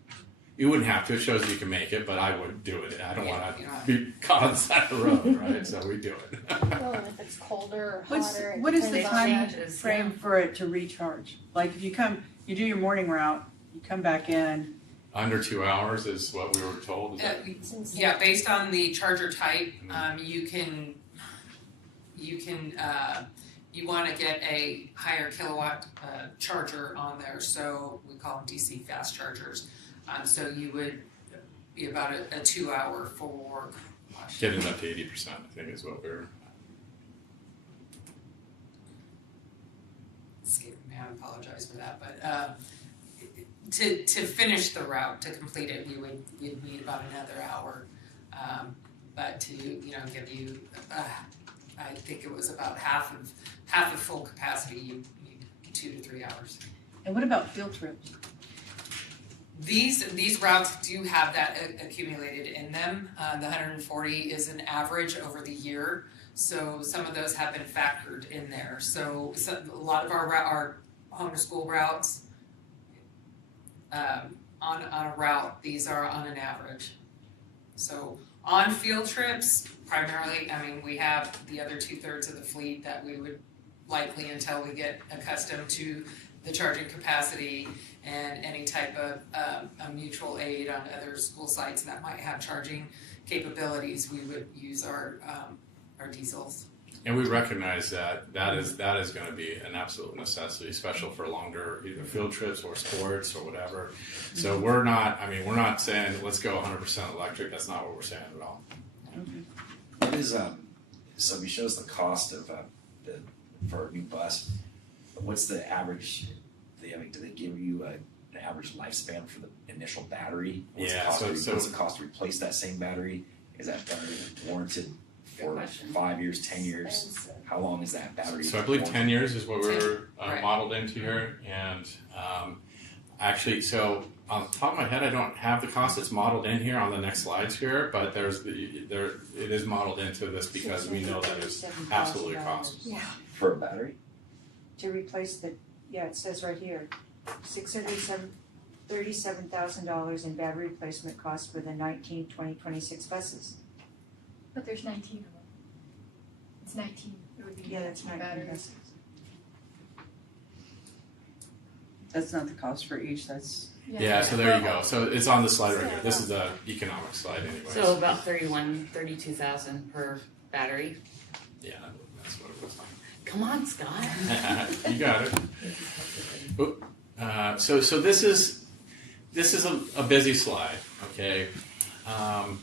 You wouldn't have to. It shows you can make it, but I would do it. I don't want to be caught on the side of the road, right? So we do it. Well, and if it's colder or What's, hotter, it what is the depends time on frame for it to recharge? Like if you do your morning route, you come back in. Under 2 hours is what we were told. Yeah, based on the charger type, you want to get a higher kilowatt charger on there. So we call them DC fast chargers. So you would be about a 2 hour for. Getting up to 80%, I think, is what we're. Scared me. I apologize for that, but to finish the route, to complete it, we'd need about another hour. But to give you, I think it was about half of full capacity. You need 2 to 3 hours. And what about field trips? These routes do have that accumulated in them. The 140 is an average over the year, so some of those have been factored in there. So a lot of our home to school routes on a route, these are on an average. So on field trips, primarily, we have the other 2/3 of the fleet that we would likely, until we get accustomed to the charging capacity and any type of a mutual aid on other school sites that might have charging capabilities, we would use our diesels. And we recognize that is going to be an absolute necessity, especially for longer either field trips or sports or whatever. So we're not saying let's go 100% electric. That's not what we're saying at all. What is so he shows the cost of for a new bus. What's the average? Do they give you an average lifespan for the initial battery? What's the cost to replace that same battery? Is that battery warranted for 5 years, 10 years? How long is that battery? So I believe 10 years is what we're Right. modeled into here. And actually, so on the top of my head, I don't have the cost. It's modeled in here on the next slides here, but it is modeled into this because we know that it's absolutely a cost. Yeah. For a battery? To replace it says right here, $607 $37,000 in battery replacement costs for the 2026 buses. But there's 19 of them. It's 19, it would be Yeah, that's 19 batteries. buses. That's not the cost for each, that's. Yeah, so there you go. So it's on the slide right here. This is the economic slide anyways. So about 32,000 per battery. Yeah, that's what it was like. Come on, Scott. You got it. So this is a busy slide, okay? I'm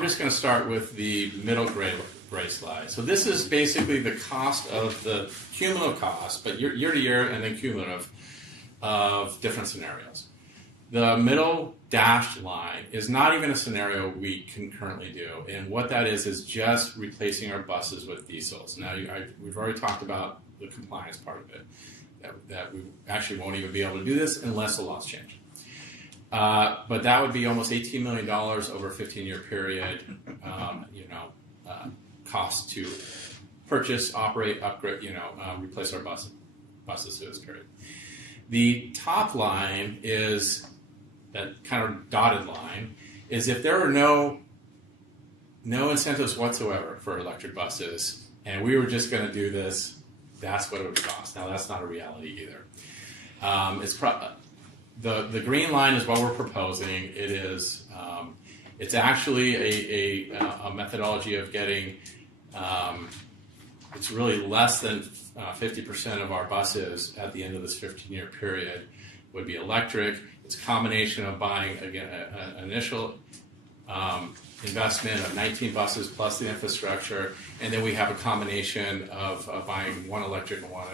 just going to start with the middle gray slide. So this is basically the cost of the cumulative cost, but year to year and then cumulative of different scenarios. The middle dashed line is not even a scenario we can currently do, and what that is just replacing our buses with diesels. Now, we've already talked about the compliance part of it, that we actually won't even be able to do this unless the laws change. But that would be almost $18 million over a 15-year period, cost to purchase, operate, upgrade, replace our buses through this period. The top line is that kind of dotted line, is if there are no incentives whatsoever for electric buses, and we were just going to do this, that's what it would cost. Now, that's not a reality either. The green line is what we're proposing. It is it's actually a methodology of getting it's really less than 50% of our buses at the end of this 15-year period would be electric. It's a combination of buying, again, an initial investment of 19 buses plus the infrastructure, and then we have a combination of buying one electric and one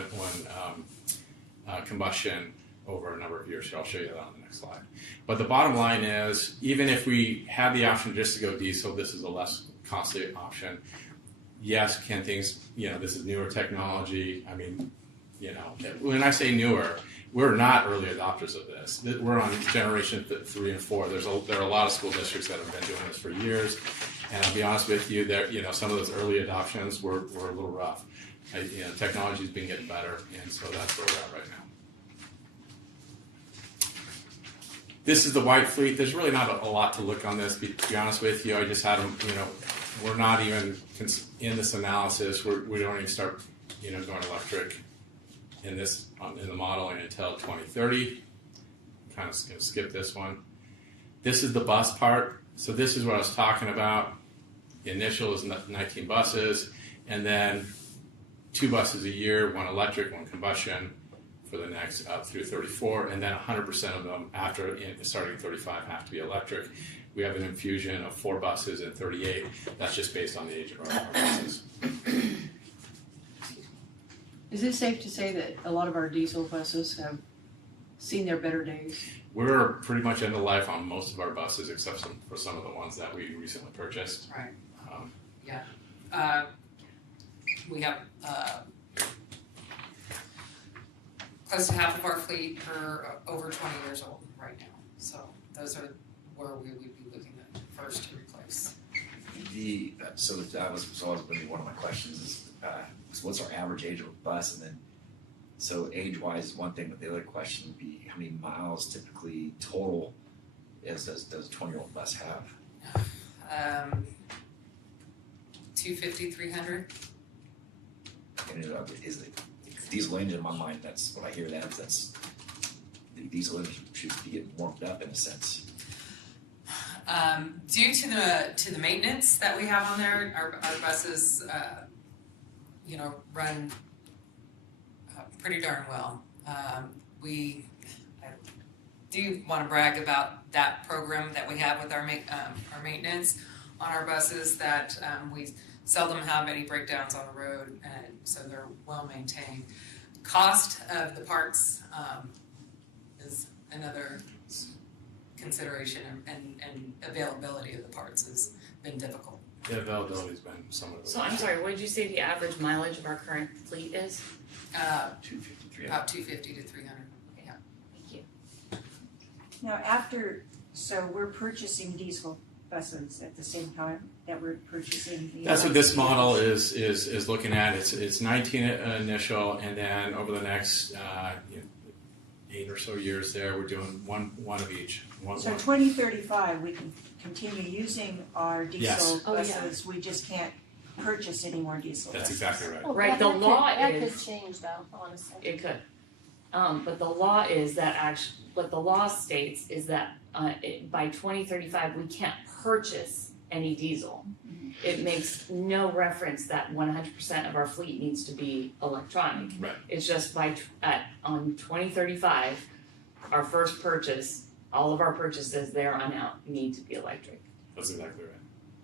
combustion over a number of years. So I'll show you that on the next slide. But the bottom line is, even if we had the option just to go diesel, this is a less costly option. Yes, can things, this is newer technology. I mean, when I say newer, we're not early adopters of this. We're on generation 3 and 4. There are a lot of school districts that have been doing this for years. And I'll be honest with you, some of those early adoptions were a little rough. Technology's been getting better, and so that's where we're at right now. This is the white fleet. There's really not a lot to look on this, to be honest with you. I just had them, we're not even in this analysis. We don't even start, going electric in the modeling until 2030. Kind of going to skip this one. This is the bus part. So this is what I was talking about. The initial is 19 buses, and then 2 buses a year, 1 electric, 1 combustion for the next up through 34, and then 100% of them after starting 35 have to be electric. We have an infusion of 4 buses in 38. That's just based on the age of our buses. Is it safe to say that a lot of our diesel buses have seen their better days? We're pretty much end of life on most of our buses, except for some of the ones that we recently purchased. Right. We have close to half of our fleet are over 20 years old right now. So those are where we would be looking at first to replace. So that was always going to be one of my questions is what's our average age of a bus, and then so age-wise is one thing, but the other question would be how many miles typically total does a 20-year-old bus have? 250, 300. And is the diesel engine in my mind? That's what I hear. That's the diesel engine should be getting warmed up in a sense. Due to the maintenance that we have on there, our buses, run pretty darn well. I do want to brag about that program that we have with our maintenance on our buses. That we seldom have any breakdowns on the road, and so they're well maintained. Cost of the parts is another consideration, and availability of the parts has been difficult. The availability's been somewhat. So I'm sorry, what did you say the average mileage of our current fleet is? 250, 300. About 250 to 300. Yeah. Thank you. Now so we're purchasing diesel buses at the same time that we're purchasing the. That's what this model is looking at. It's 19 initial, and then over the next 8 or so years there. We're doing one of each. So 2035, we can continue using our diesel Yes. buses, we just can't purchase any more diesel That's buses. exactly right. Well, Right, the that law could, that is- could change though, honestly. It could. But the law is that what the law states is that by 2035, we can't purchase any diesel. It makes no reference that 100% of our fleet needs to be electronic. Right. It's just on 2035, our first purchase, all of our purchases there on out need to be electric. That's exactly right.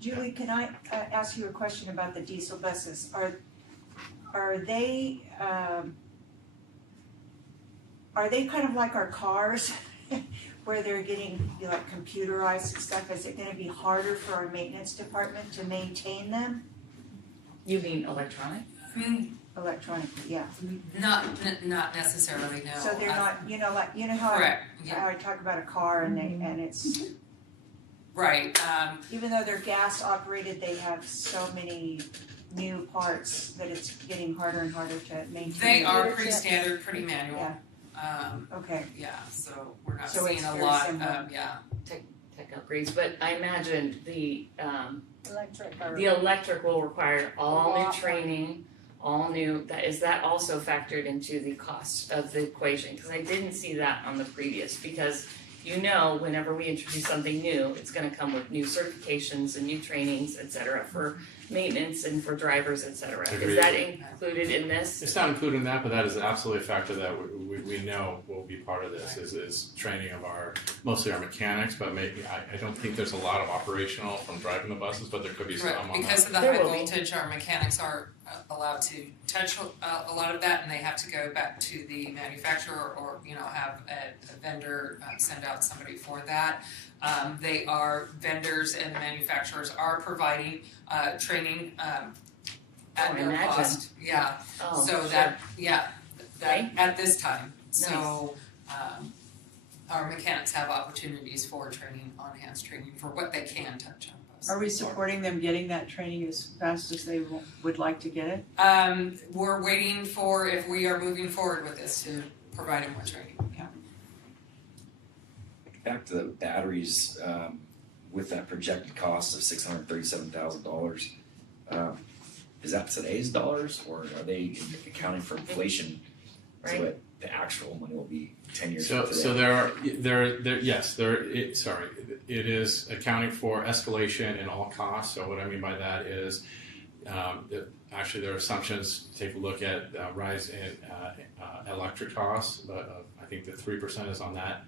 Julie, can I ask you a question about the diesel buses? Are they kind of like our cars, where they're getting like computerized and stuff? Is it gonna be harder for our maintenance department to maintain them You mean electronic? electronically? Yeah. Not necessarily, no. So they're not, you know how Correct, yeah, I talk about a car and it's, right, even though they're gas operated, they have so many new parts that it's getting harder and harder to maintain. they are pretty standard, pretty manual. Yeah. Okay. Yeah, so we're not So seeing it's a very lot similar. of, yeah. Tech upgrades, but I imagine the Electric or. the electric will require all A new lot. training, all new, is that also factored into the cost of the equation? Cause I didn't see that on the previous, because whenever we introduce something new, it's gonna come with new certifications and new trainings, et cetera, for maintenance and for drivers, et cetera. Is Agreed. that included in this? It's not included in that, but that is absolutely a factor that we know will be part of this is training of mostly our mechanics, but maybe, I don't think there's a lot of operational from driving the buses, but there could be some Right, on that. because of the There high will be. voltage, our mechanics aren't allowed to touch a lot of that, and they have to go back to the manufacturer or, have a vendor send out somebody for that. Vendors and the manufacturers are providing training at no imagine. cost. Yeah, Oh, so sure. that Okay. at this time. So our mechanics have opportunities for training, on-hands training for what they can touch on buses. Are we supporting them getting that training as fast as they would like to get it? We're waiting for, if we are moving forward with this, to provide them more training, yeah. Back to the batteries, with that projected cost of $637,000, is that today's dollars, or are they accounting for inflation? So Right. that the actual money will be 10 years So, from today? so it is accounting for escalation in all costs. So what I mean by that is, actually their assumptions take a look at rise in electric costs, but I think the 3% is on that.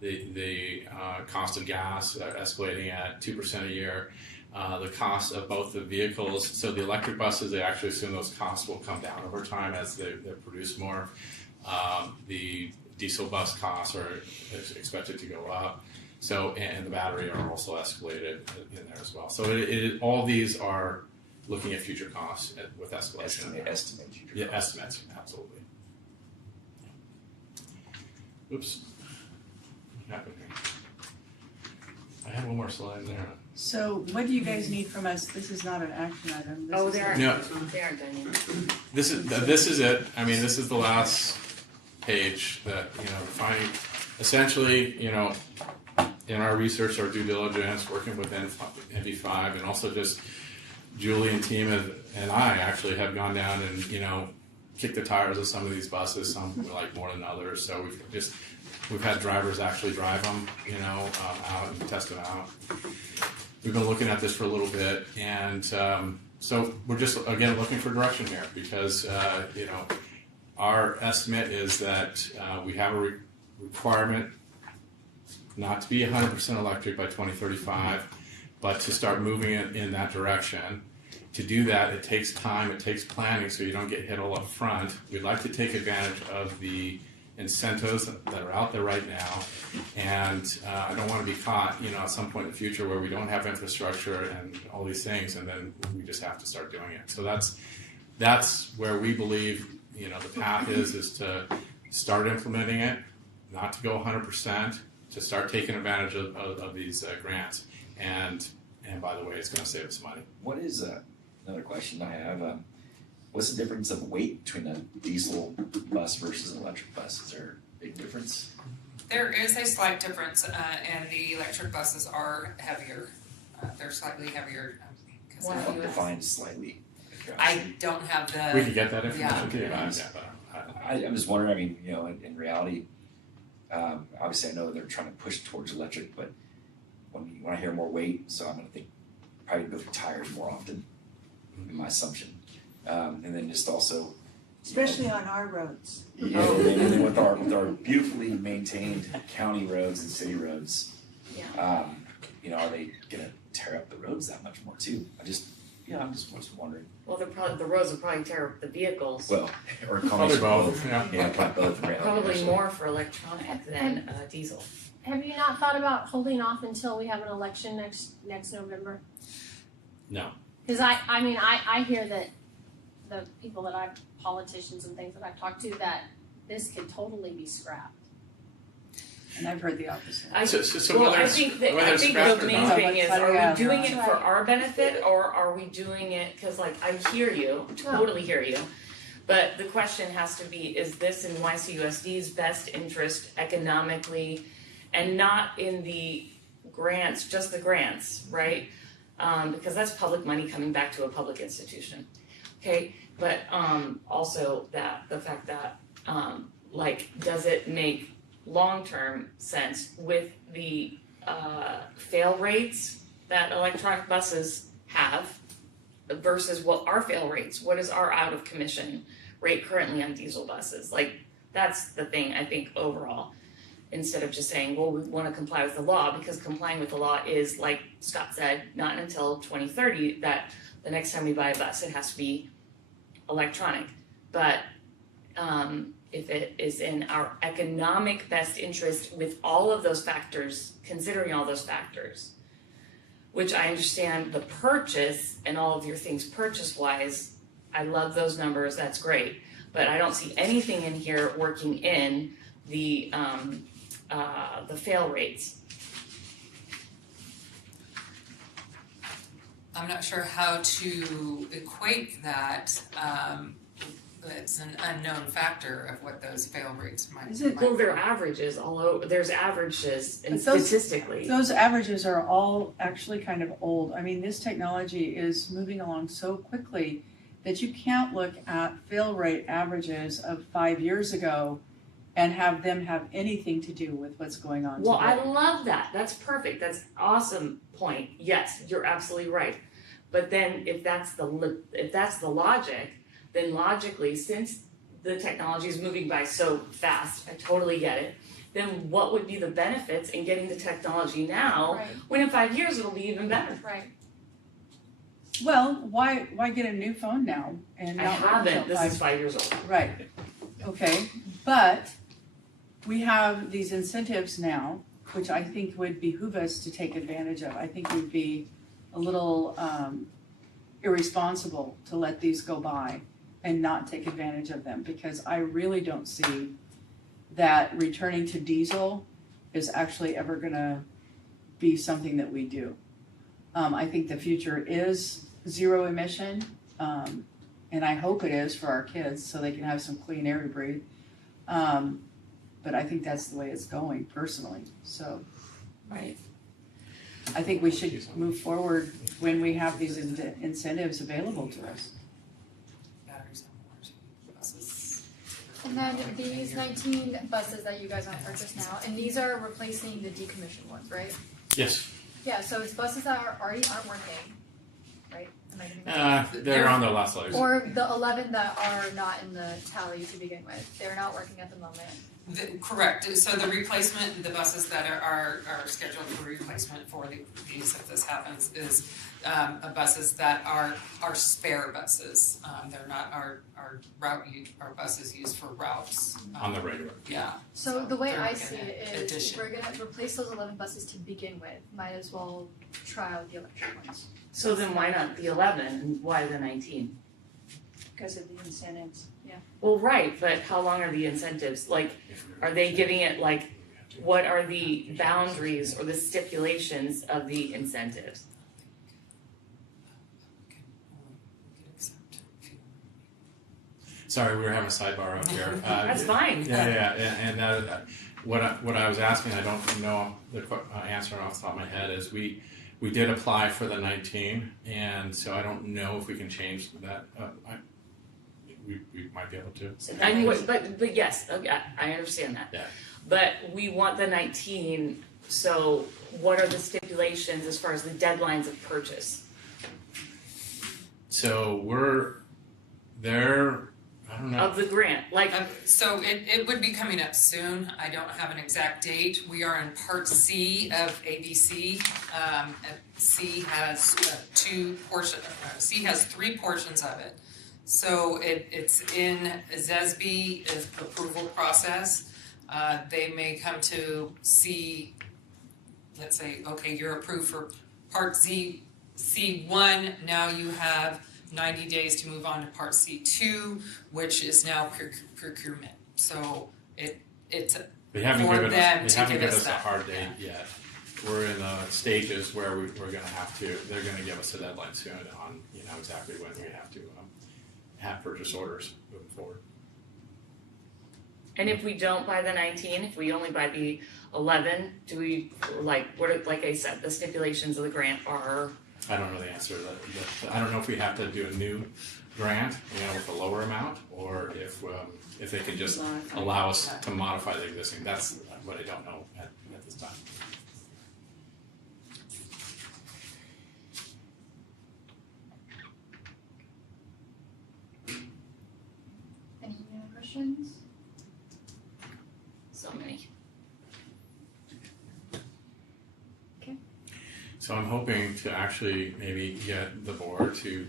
The cost of gas escalating at 2% a year. The cost of both the vehicles, so the electric buses, they actually assume those costs will come down over time as they produce more. The diesel bus costs are expected to go up. So, and the battery are also escalated in there as well. So all these are looking at future costs with escalation. Estimate future Yeah, costs. estimates, absolutely. Oops. What happened here? I had one more slide there. So what do you guys need from us? This is not an action item. This Oh, is they a- aren't, No. they aren't done yet. This is it. I mean, this is the last page that, defining, essentially, in our research, our due diligence, working with NV5, and also just Julie and team and I actually have gone down and, kicked the tires of some of these buses, some we like more than others. So we've had drivers actually drive them, out and test them out. We've been looking at this for a little bit, and so we're just, again, looking for direction here because, our estimate is that we have a requirement not to be 100% electric by 2035, but to start moving it in that direction. To do that, it takes time, it takes planning, so you don't get hit all up front. We'd like to take advantage of the incentives that are out there right now, and I don't want to be caught, at some point in the future where we don't have infrastructure and all these things, and then we just have to start doing it. So that's where we believe, the path is to start implementing it, not to go 100%, to start taking advantage of these grants, and by the way, it's going to save us money. What is another question I have? What's the difference of weight between a diesel bus versus an electric bus? Is there big difference? There is a slight difference, and the electric buses are heavier. They're slightly heavier. Defined slightly. I don't have the. We can get that information. I'm just wondering, I mean, you know, in reality, obviously I know they're trying to push towards electric, but when I hear more weight, so I'm gonna think probably go through tires more often, in my assumption. And then just also, Especially on our roads. yeah, and then with our beautifully maintained county roads and city roads, you know, are they gonna tear up the roads that much more too? I'm just wondering. Well, the roads will probably tear up the vehicles. Well, or a Probably combination both, of both. yeah. Probably both in reality. Probably actually. more for electronic than diesel. Have you not thought about holding off until we have an election next November? No. Because I hear that the people politicians and things that I've talked to, that this could totally be scrapped. And I've heard the opposite. I So well, whether I it's- think whether it's the scrapped or main not. thing is, But are yeah, we doing it right. for our benefit, or are we doing it, cause like, I hear you, totally hear you. But the question has to be, is this in YCUSD's best interest economically, and not in the grants, just the grants, right? Because that's public money coming back to a public institution, okay? But also the fact that, like, does it make long-term sense with the fail rates that electronic buses have versus what our fail rates, what is our out of commission rate currently on diesel buses? Like, that's the thing, I think, overall, instead of just saying, well, we want to comply with the law, because complying with the law is, like Scott said, not until 2030 that the next time we buy a bus, it has to be electronic. But if it is in our economic best interest with all of those factors, considering all those factors, which I understand the purchase and all of your things purchase-wise, I love those numbers, that's great. But I don't see anything in here working in the fail rates. I'm not sure how to equate that. It's an unknown factor of what those fail rates might be. Well, there are averages all over, there's averages and But those- statistically. Those averages are all actually kind of old. I mean, this technology is moving along so quickly that you can't look at fail rate averages of 5 years ago and have them have anything to do with what's going on Well, today. I love that. That's perfect. That's awesome point. Yes, you're absolutely right. But then if that's the logic, then logically, since the technology is moving by so fast, I totally get it, then what would be the benefits in getting the technology now, Right. when in 5 years it'll be even better? Right. Well, why get a new phone now and I not wait haven't, until this is 5 years old. Right, okay, but we have these incentives now, which I think would behoove us to take advantage of. I think we'd be a little irresponsible to let these go by and not take advantage of them, because I really don't see that returning to diesel is actually ever gonna be something that we do. I think the future is zero emission, and I hope it is for our kids so they can have some clean air to breathe. But I think that's the way it's going personally, so. Right. I think we should move forward when we have these incentives available to us. Batteries on buses. And then these 19 buses that you guys want to purchase now, and these are replacing the decommissioned ones, right? Yes. Yeah, so it's buses that aren't working, right? Am I getting that? They're on their last legs. Or the 11 that are not in the tally to begin with, they're not working at the moment. Correct, so the replacement, the buses that are scheduled for replacement for these, if this happens, is buses that are spare buses. They're not our buses used for routes. On the regular. Yeah. So the way they're I an see it is, addition. we're gonna replace those 11 buses to begin with, might as well try out the electric ones. So then why not the 11 and why the 19? Because of the incentives. Well, right, but how long are the incentives? Like, are they giving it, like, what are the boundaries or the stipulations of the incentives? Sorry, we were having a sidebar out here. That's fine. Yeah, and what I was asking, I don't know the answer off the top of my head, is we did apply for the 19, and so I don't know if we can change that. We might be able to. I knew it, but yes, okay, I understand that. Yeah. But we want the 19, so what are the stipulations as far as the deadlines of purchase? So we're there. I don't know. Of the grant, like. So it would be coming up soon. I don't have an exact date. We are in Part C of ABC. C has C has 3 portions of it. So it's in ZESB approval process. They may come to C. Let's say, okay, you're approved for Part C1. Now you have 90 days to move on to Part C2, which is now procurement. So it's They haven't for given them us, to give us a that. hard date yet. We're in the stages where we're going to have to. They're going to give us a deadline soon on exactly when we have to have purchase orders moving forward. And if we don't buy the 19, if we only buy the 11, do we like I said, the stipulations of the grant are? I don't know the answer to that. I don't know if we have to do a new grant, with a lower amount, or if they can just allow us to modify the existing. That's what I don't know at this time. Any other questions? So many. So I'm hoping to actually maybe get the board to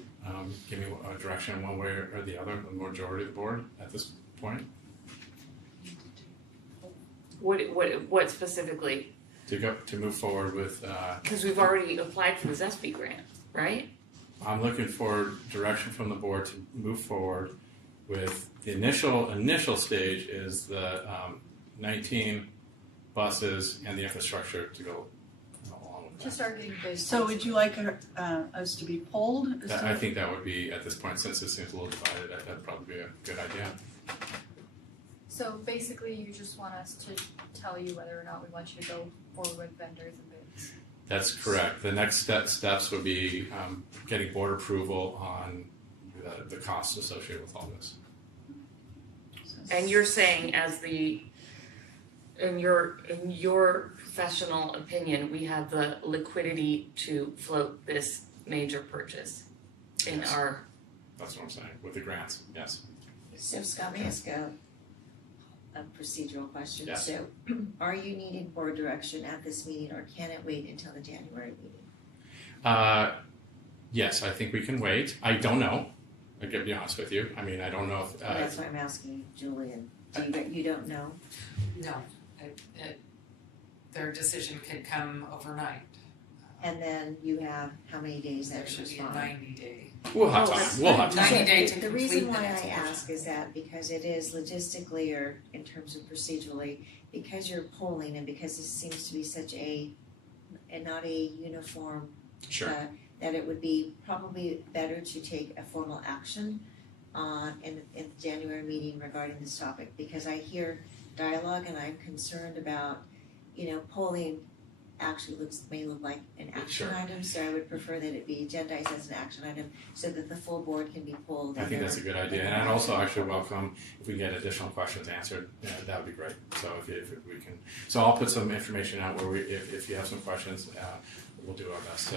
give me a direction one way or the other, the majority of the board at this point. What specifically? To move forward with. Because we've already applied for the ZESB grant, right? I'm looking for direction from the board to move forward with the initial stage is the 19 buses and the infrastructure to go along with that. To start getting bids. So would you like us to be polled? I think that would be, at this point, since it seems a little divided, that'd probably be a good idea. So basically, you just want us to tell you whether or not we want you to go forward with vendors and bids. That's correct. The next steps would be getting board approval on the costs associated with all this. And you're saying, in your professional opinion, we have the liquidity to float this major purchase in Yes. our. That's what I'm saying with the grants. Yes. So Scott, may I ask a procedural question? Yes. So are you needing board direction at this meeting, or can it wait until the January meeting? Yes, I think we can wait. I don't know. I gotta be honest with you. I mean, I don't know if. That's why I'm asking Julian. You don't know? No, their decision could come overnight. And then you have how many days There that should be a respond? 90-day. We'll have time. We'll have time. 90 day to The complete reason the why next I portion. ask is that because it is logistically, or in terms of procedurally, because you're polling and because this seems to be such not a uniform, Sure. that it would be probably better to take a formal action in the January meeting regarding this topic, because I hear dialogue and I'm concerned about, polling actually may look like an action Sure. item, so I would prefer that it be agendized as an action item so that the full board can be polled. I think that's a good idea, and I'd also actually welcome if we get additional questions answered. That would be great. So if we can, so I'll put some information out where if you have some questions, we'll do our best to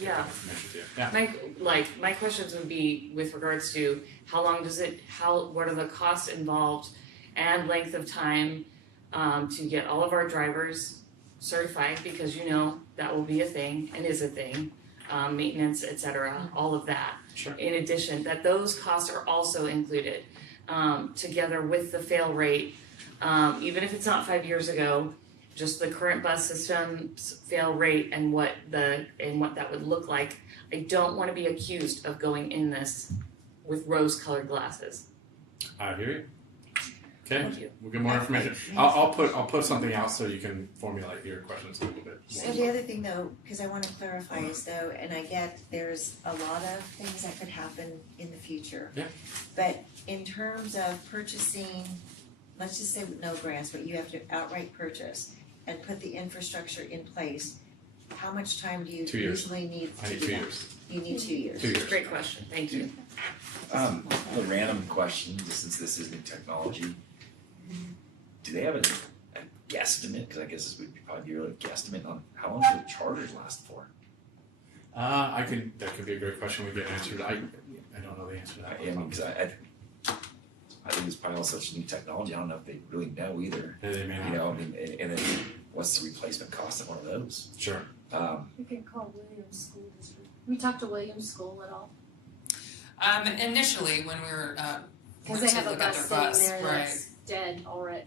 get that information to you. Yeah. My questions would be with regards to what are the costs involved and length of time to get all of our drivers certified, because that will be a thing and is a thing, maintenance, etc., all of that. Sure. In addition, that those costs are also included together with the fail rate, even if it's not 5 years ago, just the current bus system's fail rate and what that would look like. I don't want to be accused of going in this with rose-colored glasses. I hear you. Okay, Thank you. we'll get more information. I'll put something out so you can formulate your questions a little bit So more. the other thing though, because I wanna clarify is though, and I get there's a lot of things that could happen in the future. Yeah. But in terms of purchasing, let's just say with no grants, but you have to outright purchase and put the infrastructure in place, how much time do you 2 years. usually need I to need do 2 that? years. You need 2 years. 2 years. Great question, thank you. A random question, since this is new technology. Do they have a guesstimate, because I guess this would probably be a guesstimate on how long do the chargers last for? That could be a great question we get answered. I don't know the answer to that. I mean, because I think it's probably all such new technology, I don't know if they really know either. Yeah, they may not. You know, I mean, and then what's the replacement cost of one of those? Sure. We can call Williams School District. We talked to Williams School at all? Initially, when we were, Cause went they to have a look at bus their sitting there right. that's dead already,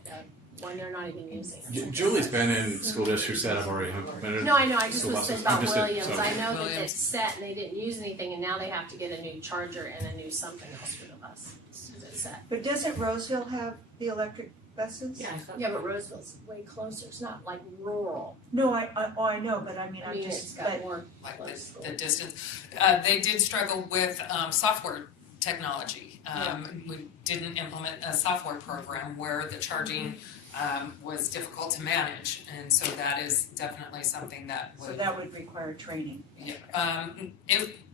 when they're not even using it. Julie's been in school districts that have already implemented. No, I know, I just school was buses. saying about I'm just saying, Williams, so- I know that Williams. it's set and they didn't use anything and now they have to get a new charger and a new something else for the bus. It's set. But doesn't Roseville have the electric buses? Yeah, I thought. Yeah, but Roseville's way closer, it's not like rural. No, I know, but I mean, I I'm mean, just, it's got but, more Like close school. the distance. They did struggle with software technology. We didn't implement a software program where the charging was difficult to manage, and so that is definitely something that would. so that would require training. Yeah,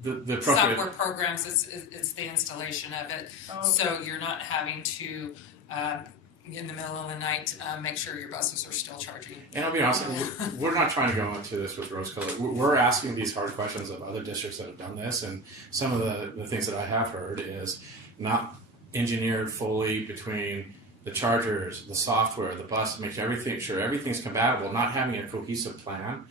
The appropriate. software programs is the installation of it, Oh, so you're not having to in the middle of the night make sure your buses are still charging. And I'll be honest, we're not trying to go into this with rose color. We're asking these hard questions of other districts that have done this, and some of the things that I have heard is not engineered fully between the chargers, the software, the bus, make sure everything's compatible, not having a cohesive plan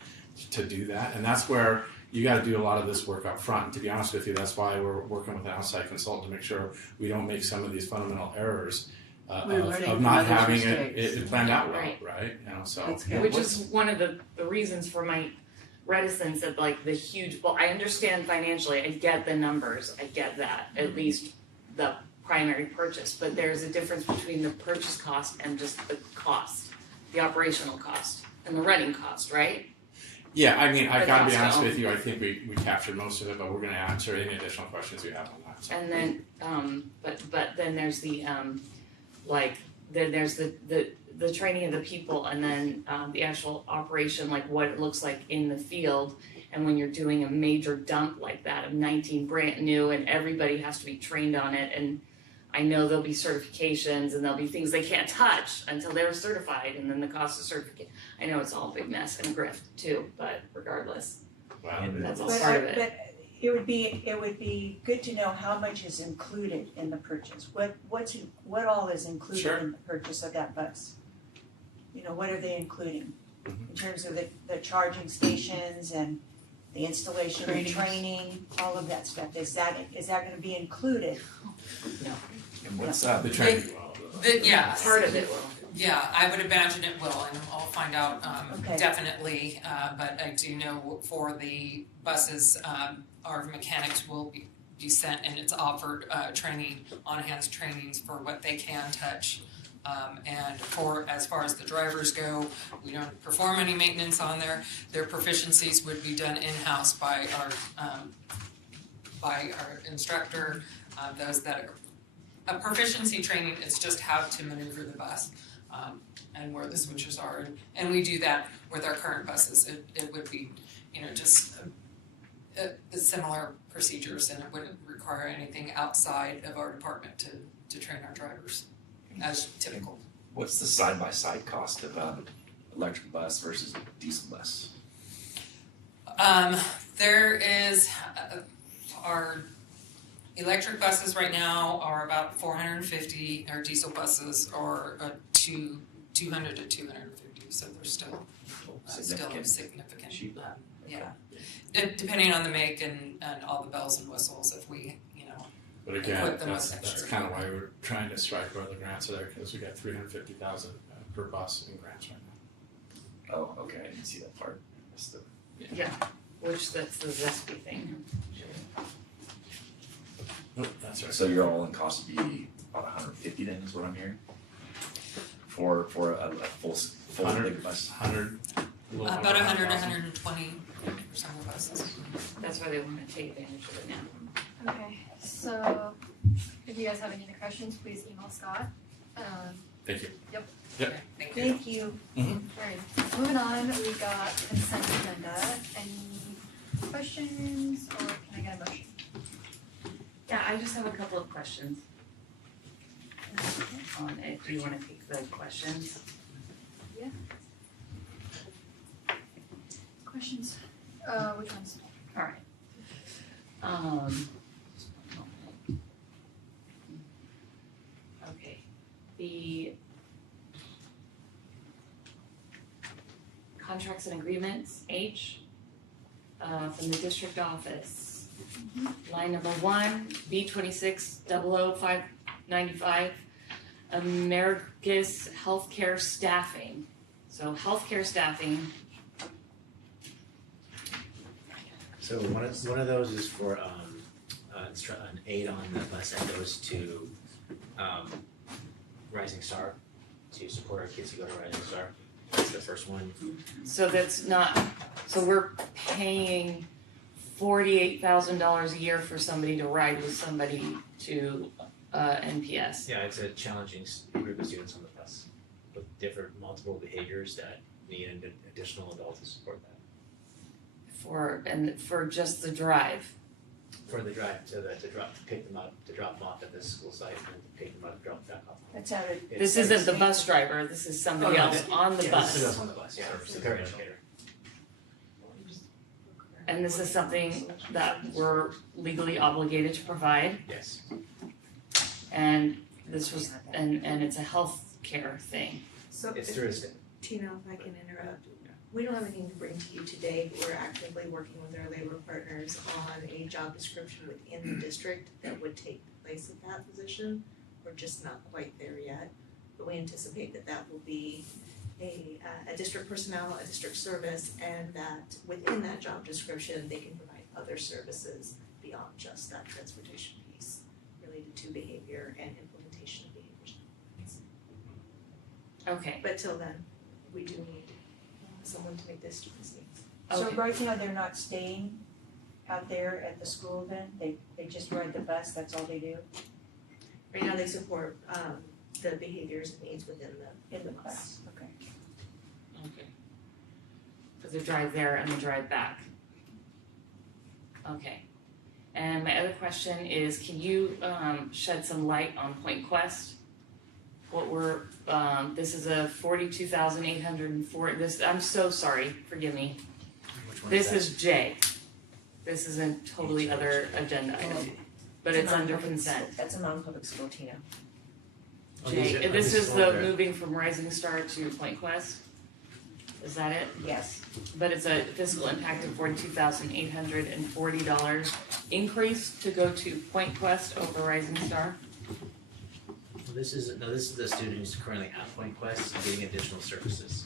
to do that. And that's where you got to do a lot of this work up front. And to be honest with you, that's why we're working with an outside consultant to make sure we don't make some of these fundamental errors of not having it planned out well, right? You know, so Which is one of the reasons for my reticence of like the huge, well, I understand financially, I get the numbers, I get that, at least the primary purchase, but there's a difference between the purchase cost and just the cost, the operational cost and the running cost, right? yeah, I mean, I But got to be also- honest with you. I think we captured most of it, but we're going to answer any additional questions you have on that. So. And then, but then there's the, then there's the training of the people and then, the actual operation, like what it looks like in the field. And when you're doing a major dump like that of 19 brand new and everybody has to be trained on it, and I know there'll be certifications and there'll be things they can't touch until they're certified, and then the cost of certification. I know it's all a big mess and grift too, but regardless, Wow. that's all but part of it. but it would be good to know how much is included in the purchase. What all is included Sure. in the purchase of that bus? You know, what are they including? In terms of the charging stations and the installation, the training, all of that stuff, is that gonna be included? And what's The training. Yeah. Part of it will. Yeah, I would imagine it will, and I'll find out Okay. definitely, but I do know for the buses, our mechanics will be sent and it's offered training, on-hands trainings for what they can touch. And as far as the drivers go, we don't perform any maintenance on there. Their proficiencies would be done in-house by our instructor, those that are a proficiency training, it's just how to maneuver the bus, and where the switches are, and we do that with our current buses. It would be, just similar procedures, and it wouldn't require anything outside of our department to train our drivers, as typical. What's the side-by-side cost of electric bus versus diesel bus? There is, our electric buses right now are about 450, our diesel buses are 200 to 250, so they're still significant. Yeah, depending on the make and all the bells and whistles, if we, But again, equip them with that's extra. kind of why we're trying to strike where the grants are there, because we got $350,000 per bus in grants right now. Oh, okay, I didn't see that part. Yeah, which that's the zesty thing. Nope, that's right. So your all-in cost would be about 150 then, is what I'm hearing? for a full big bus? 100. About 100, 120 for some of us. That's why they want to take advantage of it now. Okay, so if you guys have any other questions, please email Scott. Thank you. Yep. Yep. Thank you. Alright, moving on, we got consent agenda. Any questions or can I get a motion? Yeah, I just have a couple of questions on it. Do you want to take the questions? Questions? Which ones? All right. Okay. The contracts and agreements, H, from the district office. Line number 1, B26-00595, Americus Healthcare Staffing. So healthcare staffing. So one of those is for an aid on the bus that goes to Rising Star to support our kids who go to Rising Star. That's the first one. So that's not, so we're paying $48,000 a year for somebody to ride with somebody to NPS. Yeah, it's a challenging group of students on the bus with different multiple behaviors that need an additional adult to support that. For just the drive. For the drive to pick them up, to drop them off at this school site, and to pick them up, drop them back off. That's how it. This isn't the bus driver, this is somebody else on the bus. This is us on the bus, yeah, it's the paraeducator. And this is something that we're legally obligated to provide. Yes. And this was, and it's a health care thing. So It's through a Tina, if I can interrupt, we don't have anything to bring to you today, but we're actively working with our labor partners on a job description within the district that would take the place of that position. We're just not quite there yet, but we anticipate that will be a district personnel, a district service, and that within that job description, they can provide other services beyond just that transportation piece related to behavior and implementation of behaviors. Okay. But till then, we do need someone to make this students' needs. So right now, they're not staying out there at the school then? They just ride the bus, that's all they do? Right now, they support the behaviors and needs within the bus. Okay. Okay. For the drive there and the drive back. Okay. And my other question is, can you shed some light on Point Quest? What we're, this is a $42,804, this, I'm so sorry, forgive me. Which one This is is J. This is a totally other agenda item, but it's under consent. That's a non-public school, Tina. J, this is the moving from Rising Star to Point Quest? Is that it? Yes. But it's a fiscal impact of $42,840 increase to go to Point Quest over Rising Star? Well, this is the student who's currently at Point Quest getting additional services.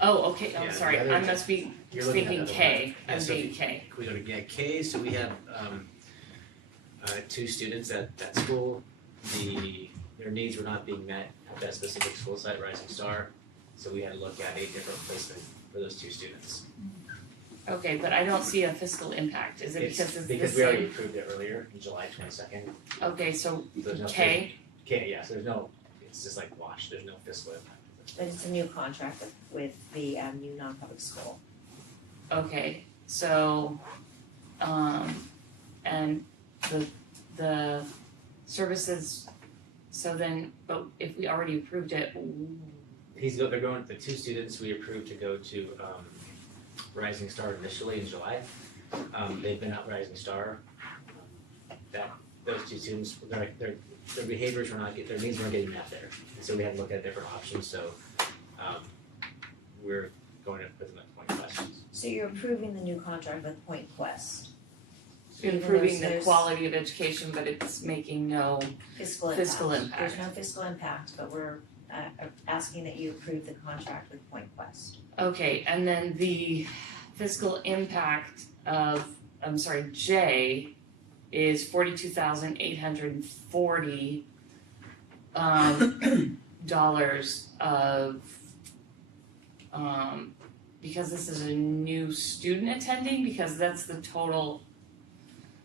Oh, okay, Yeah, I'm the sorry, other- I must be You're looking at thinking another K, one. Yeah, I'm so thinking K. We go to K, so we have 2 students at that school. Their needs were not being met at that specific school site, Rising Star. So we had to look at a different placement for those 2 students. Okay, but I don't see a fiscal impact, is it It's because it's the because we already same? approved it earlier, in July 22nd. Okay, so There's no K, K, yeah, so it's just like wash, there's no fiscal impact. But it's a new contract with the new non-public school. okay, so, and the services, so then, but if we already approved it, They're going, the 2 students we approved to go to Rising Star initially in July. They've been at Rising Star. Those 2 students, their behaviors were not, their needs weren't getting met there. And so we had to look at different options, so we're going to put them at Point Quest. So you're approving the new contract with Point Quest. improving the quality of education, but it's making no Fiscal impact. There's no fiscal impact, but we're asking that you approve the contract with Point Quest. Okay, and then the fiscal impact of, J is $42,840. dollars of, because this is a new student attending, because that's the total.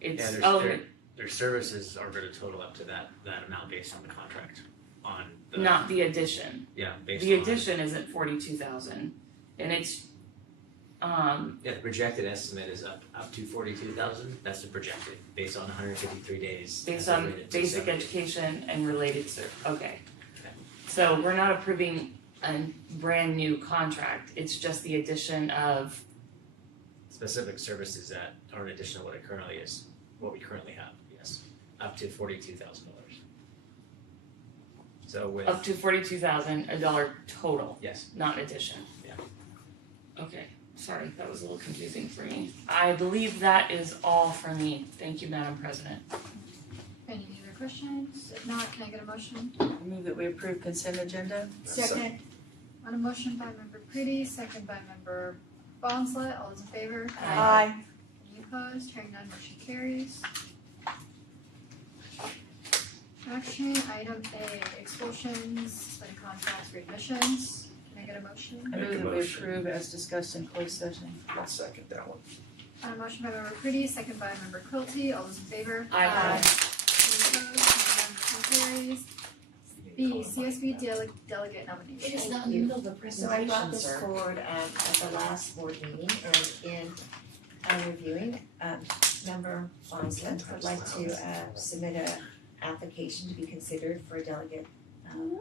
It's, Their services are gonna total up to that amount based on the contract, on the. not the addition. Yeah, based The on. addition isn't 42,000, and it's, Yeah, the projected estimate is up to 42,000, that's the projected, based on 153 days. based as on rated basic 270. education and related okay. So we're not approving a brand new contract, it's just the addition of, Specific services that are in addition to what it currently is, what we currently have, yes, up to $42,000. So with. up to $42,000 total, Yes. not addition. Yeah. Okay, sorry, that was a little confusing for me. I believe that is all for me, thank you, Madam President. Any other questions? If not, can I get a motion? I move that we approve consent agenda. Second. On a motion by member Pretty, second by member Bonslett, all those in favor? Aye. Any opposed? Hearing none, motion carries. Action item A, expulsions, suspended contracts, readmissions. Can I get a motion? I move that we approve as discussed in closed session. I'll second that one. On a motion by member Pretty, second by member Quilty, all those in favor? Aye. Any opposed? Hearing none, motion carries. B, CSB delegate nomination. It is not in the middle of the presentation, so I brought this forward at the last board meeting, and in reviewing, member Bonslett would like to submit a application to be considered for a delegate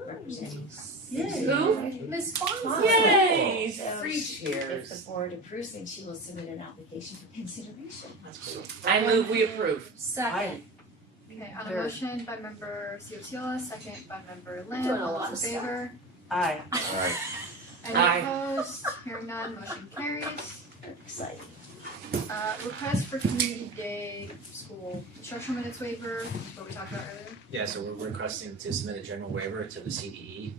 representing. Who? Miss Bonslett. Yay! So Free if cheers. the board approves, then she will submit an application for consideration. That's cool. I move we approve. Second. Okay, on a Third. motion by member Ciociola, second by member Lim, Doing a all lot those of in favor? Aye. Alright, Any Aye. opposed? Hearing none, motion carries. Exciting. Request for community day school instructional minutes waiver, what we talked about earlier. Yeah, so we're requesting to submit a general waiver to the CDE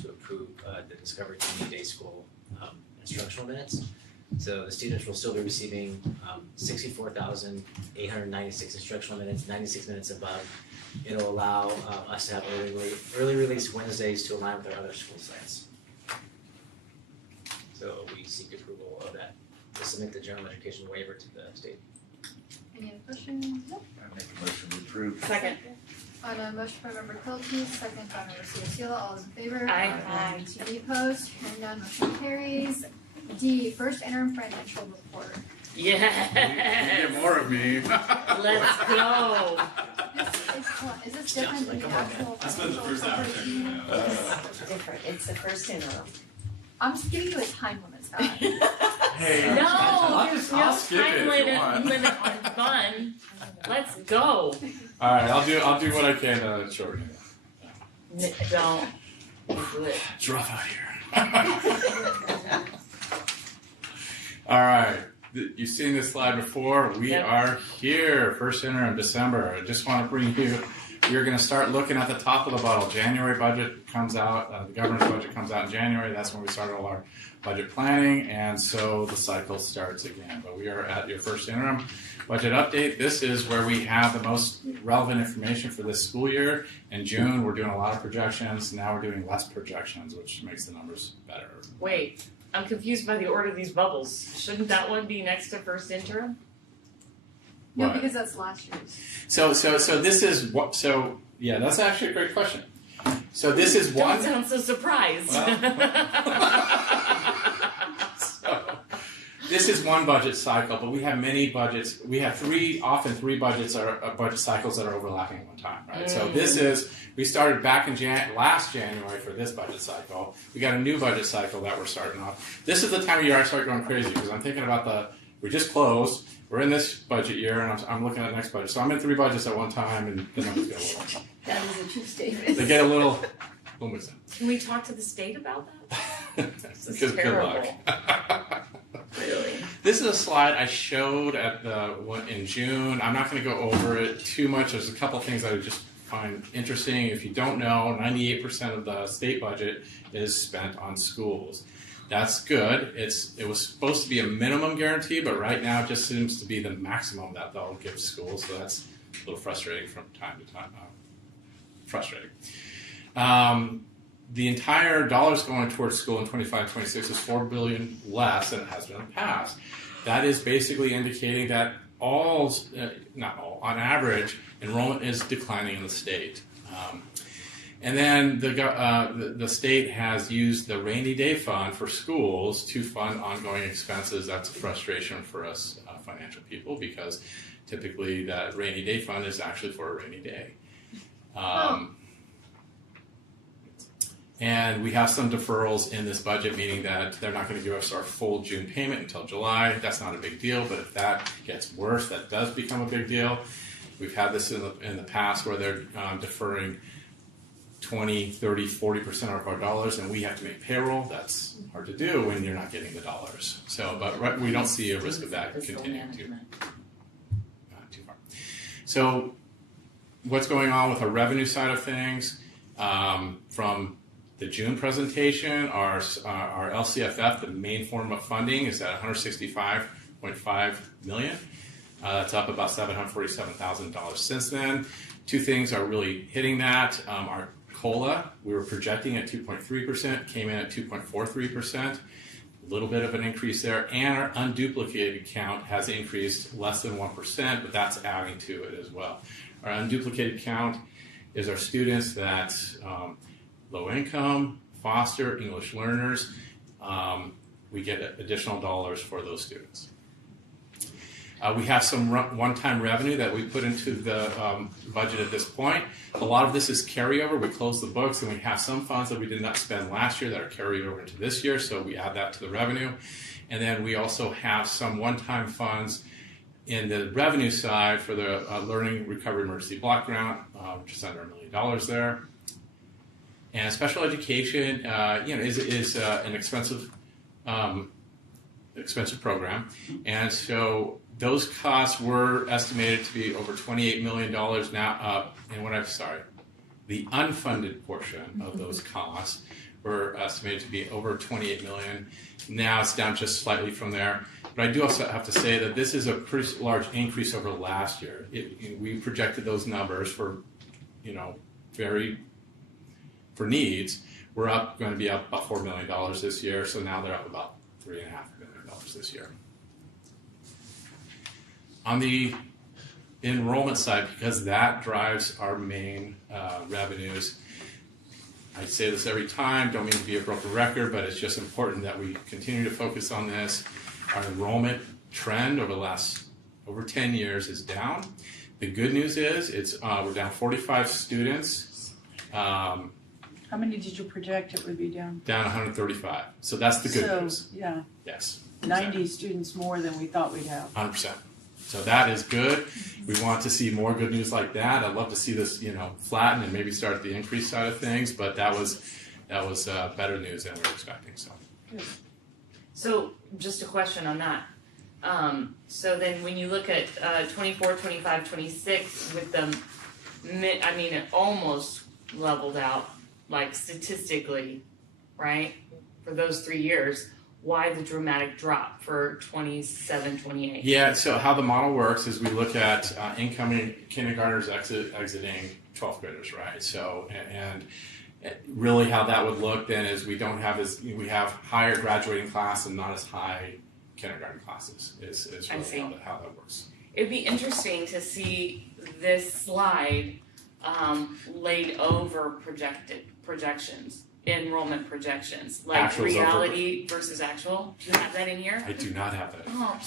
to approve the Discovery Community Day School instructional minutes. So the students will still be receiving 64,896 instructional minutes, 96 minutes above. It'll allow us to have early release Wednesdays to align with our other school sites. So we seek approval of that, to submit the general education waiver to the state. Any other questions? Nope. I make a motion to approve. Second. On a motion by member Quilty, second by member Ciociola, all those in favor? Aye. Any opposed? Hearing none, motion carries. D, first interim financial report. Yes. Get more of me. Let's go. Is this different than the actual financial report? Different, it's the first interim. I'm just giving you a time limit, Scott. Hey, No, I'll there's I'll no skip it time if you limit want. on fun. Let's go. Alright, I'll do what I can to shorten it. Don't do it. It's rough out here. Alright, you've seen this slide before. We Yep. are here, first interim, December. I just want to bring you, you're going to start looking at the top of the bottle. January budget comes out, the governor's budget comes out in January. That's when we start all our budget planning, and so the cycle starts again. But we are at your first interim budget update. This is where we have the most relevant information for this school year. In June, we're doing a lot of projections. Now we're doing less projections, which makes the numbers better. Wait, I'm confused by the order of these bubbles. Shouldn't that one be next to first interim? No, What? because that's last year's. So this is what. So yeah, that's actually a great question. So this is one. Don't sound so surprised. So, this is one budget cycle, but we have many budgets. We have often three budgets or budget cycles that are overlapping at one time, right? So this is, we started back in last January for this budget cycle. We got a new budget cycle that we're starting off. This is the time of year I start going crazy because I'm thinking about we just closed, we're in this budget year, and I'm looking at the next budget. So I'm in three budgets at one time, and the numbers get a little, That is a true statement. they get a little mixed up. Can we talk to the state about that? This is Good luck. Really? This is a slide I showed at the one in June. I'm not going to go over it too much. There's a couple things I would just find interesting. If you don't know, 98% of the state budget is spent on schools. That's good. It was supposed to be a minimum guarantee, but right now it just seems to be the maximum that they'll give schools. So that's a little frustrating from time to time. Frustrating. the entire dollars going towards school in 25-26 is $4 billion less than it has been in the past. That is basically indicating that not all, on average, enrollment is declining in the state. And then the state has used the rainy day fund for schools to fund ongoing expenses. That's a frustration for us financial people, because typically that rainy day fund is actually for a rainy day. And we have some deferrals in this budget, meaning that they're not going to give us our full June payment until July. That's not a big deal, but if that gets worse, that does become a big deal. We've had this in the past where they're deferring 20, 30, 40% of our dollars, and we have to make payroll. That's hard to do when you're not getting the dollars. So, but we don't see a risk of that continuing too far. So, what's going on with our revenue side of things? From the June presentation, our LCFF, the main form of funding, is at $165.5 million. It's up about $747,000 since then. Two things are really hitting that. Our COLA, we were projecting at 2.3%, came in at 2.43%. A little bit of an increase there. And our unduplicated count has increased less than 1%, but that's adding to it as well. Our unduplicated count is our students that low income, foster, English learners. We get additional dollars for those students. We have some one-time revenue that we put into the budget at this point. A lot of this is carryover. We closed the books, and we have some funds that we did not spend last year that are carried over into this year, so we add that to the revenue. And then we also have some one-time funds in the revenue side for the Learning Recovery Emergency Block Grant, which is under $1 million there. And special education, is an expensive program, and so those costs were estimated to be over $28 million now. The unfunded portion of those costs were estimated to be over $28 million. Now it's down just slightly from there. But I do also have to say that this is a pretty large increase over last year. We projected those numbers for needs. We're going to be up about $4 million this year, so now they're up about $3.5 million this year. On the enrollment side, because that drives our main revenues, I say this every time, don't mean to be a broken record, but it's just important that we continue to focus on this. Our enrollment trend over 10 years is down. The good news is we're down 45 students. How many did you project it would be down? Down 135. So that's the good news. Yeah. Yes. 90 students more than we thought we'd have. 100%. So that is good. We want to see more good news like that. I'd love to see this, flatten and maybe start the increase side of things, but that was better news than we were expecting. So. Good. So just a question on that. So then when you look at 24, 25, 26 with them, it almost leveled out, like statistically, right? For those 3 years, why the dramatic drop for 27, 28? Yeah, so how the model works is we look at incoming kindergartners exiting 12th graders, right? So, and really how that would look then is we have higher graduating class and not as high kindergarten classes is really how that works. It'd be interesting to see this slide laid over projections, enrollment projections, like Actuals reality versus actual. Do you have that in here? I do not have that. Oh,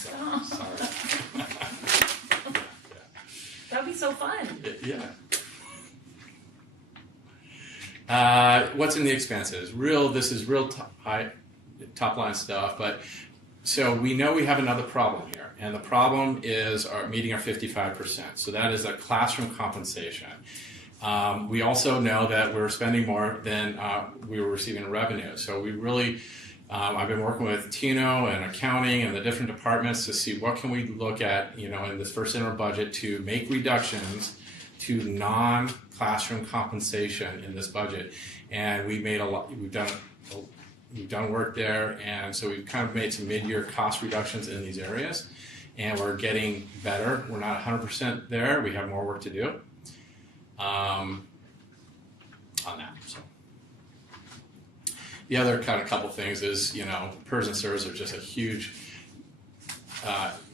Sorry. That'd be so fun. Yeah. What's in the expenses? This is real top line stuff, but so we know we have another problem here, and the problem is meeting our 55%. So that is a classroom compensation. We also know that we're spending more than we were receiving in revenue. So we really, I've been working with Tino and accounting and the different departments to see what can we look at, in this first interim budget to make reductions to non-classroom compensation in this budget. And we've done work there, and so we've kind of made some mid-year cost reductions in these areas, and we're getting better. We're not 100% there. We have more work to do on that. So. The other kind of couple things is, PERS and CERS are just a huge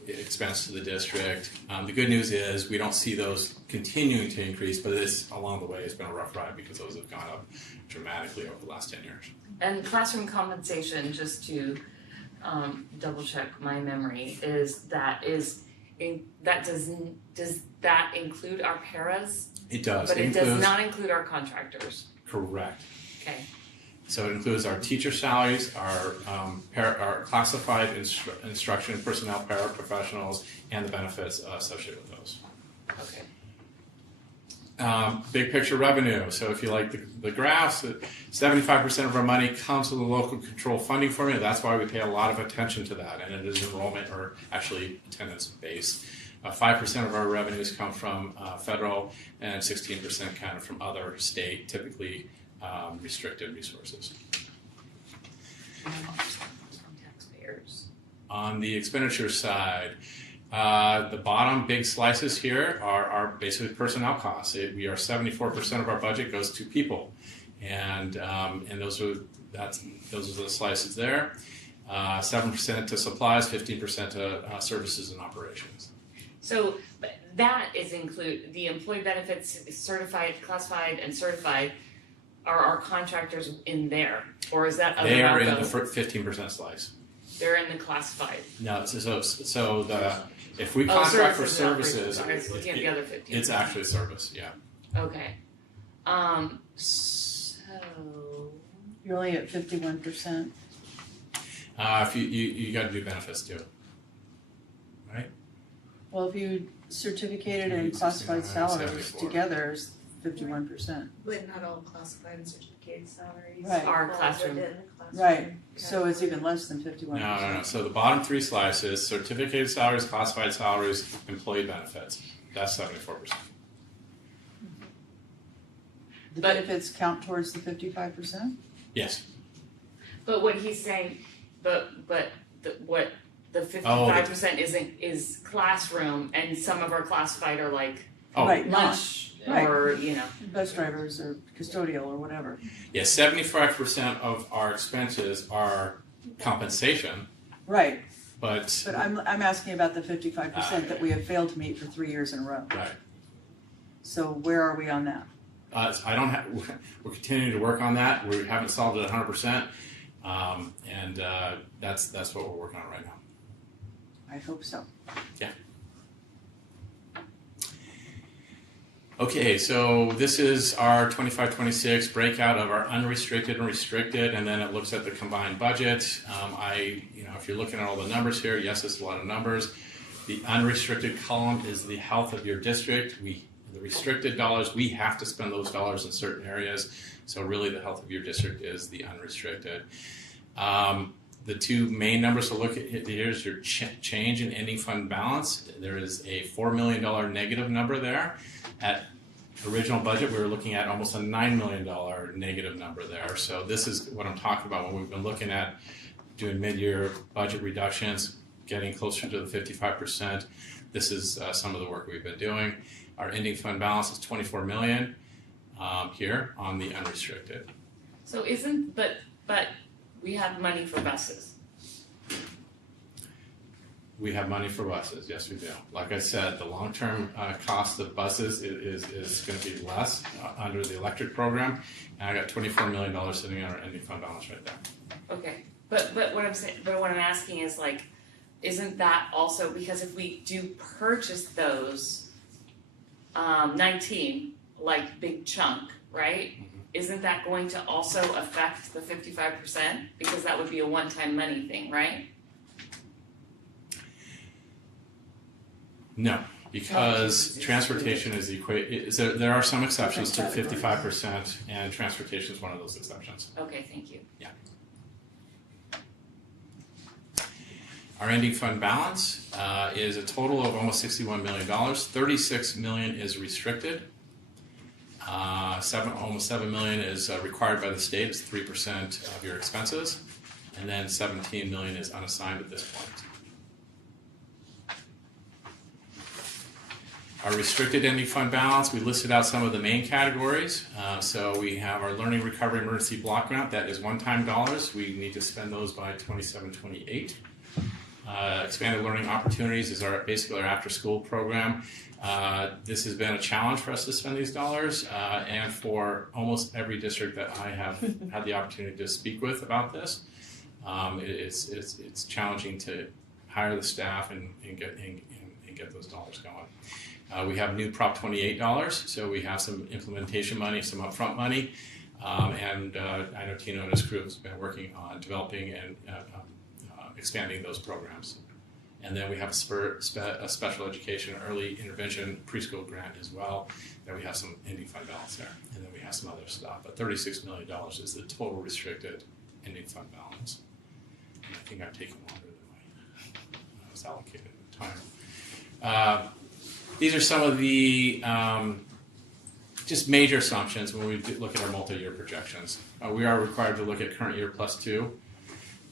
expense to the district. The good news is we don't see those continuing to increase, but this along the way has been a rough ride because those have gone up dramatically over the last 10 years. And classroom compensation, just to double check my memory, does that include our paras? It does. But it does not include our contractors. Correct. Okay. So it includes our teacher salaries, our classified instruction personnel, paraprofessionals, and the benefits associated with those. Okay. Big picture revenue. So if you like the graphs, 75% of our money comes from the local control funding formula. That's why we pay a lot of attention to that, and it is enrollment or actually attendance based. 5% of our revenues come from federal, and 16% kind of from other state, typically restricted resources. Taxpayers. On the expenditure side, the bottom big slices here are basically personnel costs. We are 74% of our budget goes to people, and those are the slices there. 7% to supplies, 15% to services and operations. So that is include the employee benefits, certified, classified, and certified. Are our contractors in there, or is that other? They are in the 15% slice. They're in the classified. No, so if we contract for services, I was looking at the other 15. It's actually service, yeah. Okay. So You're only at 51%. If you got to do benefits too, right? Well, if you certificated and classified salaries 74. together, it's 51%. But not all classified and certificated salaries Right. Are fall classroom. within the classroom. Right. So it's even less than 51%. No. So the bottom three slices: certificated salaries, classified salaries, employee benefits. That's 74%. The benefits count towards the 55%? Yes. But what he's saying, what the 55% is classroom, and some of our classified are like Right, lunch Right. or bus drivers or custodial or whatever. Yes, 75% of our expenses are compensation. Right. But I'm asking about the 55% that we have failed to meet for 3 years in a row. Right. So where are we on that? I don't have. We're continuing to work on that. We haven't solved it 100%, and that's what we're working on right now. I hope so. Yeah. Okay, so this is our 25-26 breakout of our unrestricted and restricted, and then it looks at the combined budget. If you're looking at all the numbers here, yes, it's a lot of numbers. The unrestricted column is the health of your district. The restricted dollars, we have to spend those dollars in certain areas. So really the health of your district is the unrestricted. The two main numbers to look at here is your change in ending fund balance. There is a $4 million negative number there. At original budget, we were looking at almost a $9 million negative number there. So this is what I'm talking about when we've been looking at doing mid-year budget reductions, getting closer to the 55%. This is some of the work we've been doing. Our ending fund balance is $24 million here on the unrestricted. So but we have money for buses. We have money for buses, yes we do. Like I said, the long-term cost of buses is going to be less under the electric program, and I got $24 million sitting on our ending fund balance right there. Okay, but what I'm asking is isn't that also, because if we do purchase those 19 big chunk, right? Mm-hmm. Isn't that going to also affect the 55%? Because that would be a one-time money thing, right? No, because transportation is there are some exceptions to 55%, and transportation is one of those exceptions. Okay, thank you. Yeah. Our ending fund balance is a total of almost $61 million. $36 million is restricted. Almost $7 million is required by the state. It's 3% of your expenses, and then $17 million is unassigned at this point. Our restricted ending fund balance, we listed out some of the main categories. So we have our Learning Recovery Emergency Block Grant, that is one-time dollars. We need to spend those by 27-28. Expanded Learning Opportunities is basically our after-school program. This has been a challenge for us to spend these dollars, and for almost every district that I have had the opportunity to speak with about this. It's challenging to hire the staff and get those dollars going. We have new Prop 28 dollars, so we have some implementation money, some upfront money, and I know Tino and his crew has been working on developing and expanding those programs. And then we have a special education early intervention preschool grant as well, that we have some ending fund balance there. And then we have some other stuff, but $36 million is the total restricted ending fund balance. And I think I've taken longer than I was allocated at the time. These are some of the just major assumptions when we look at our multi-year projections. We are required to look at current year plus 2.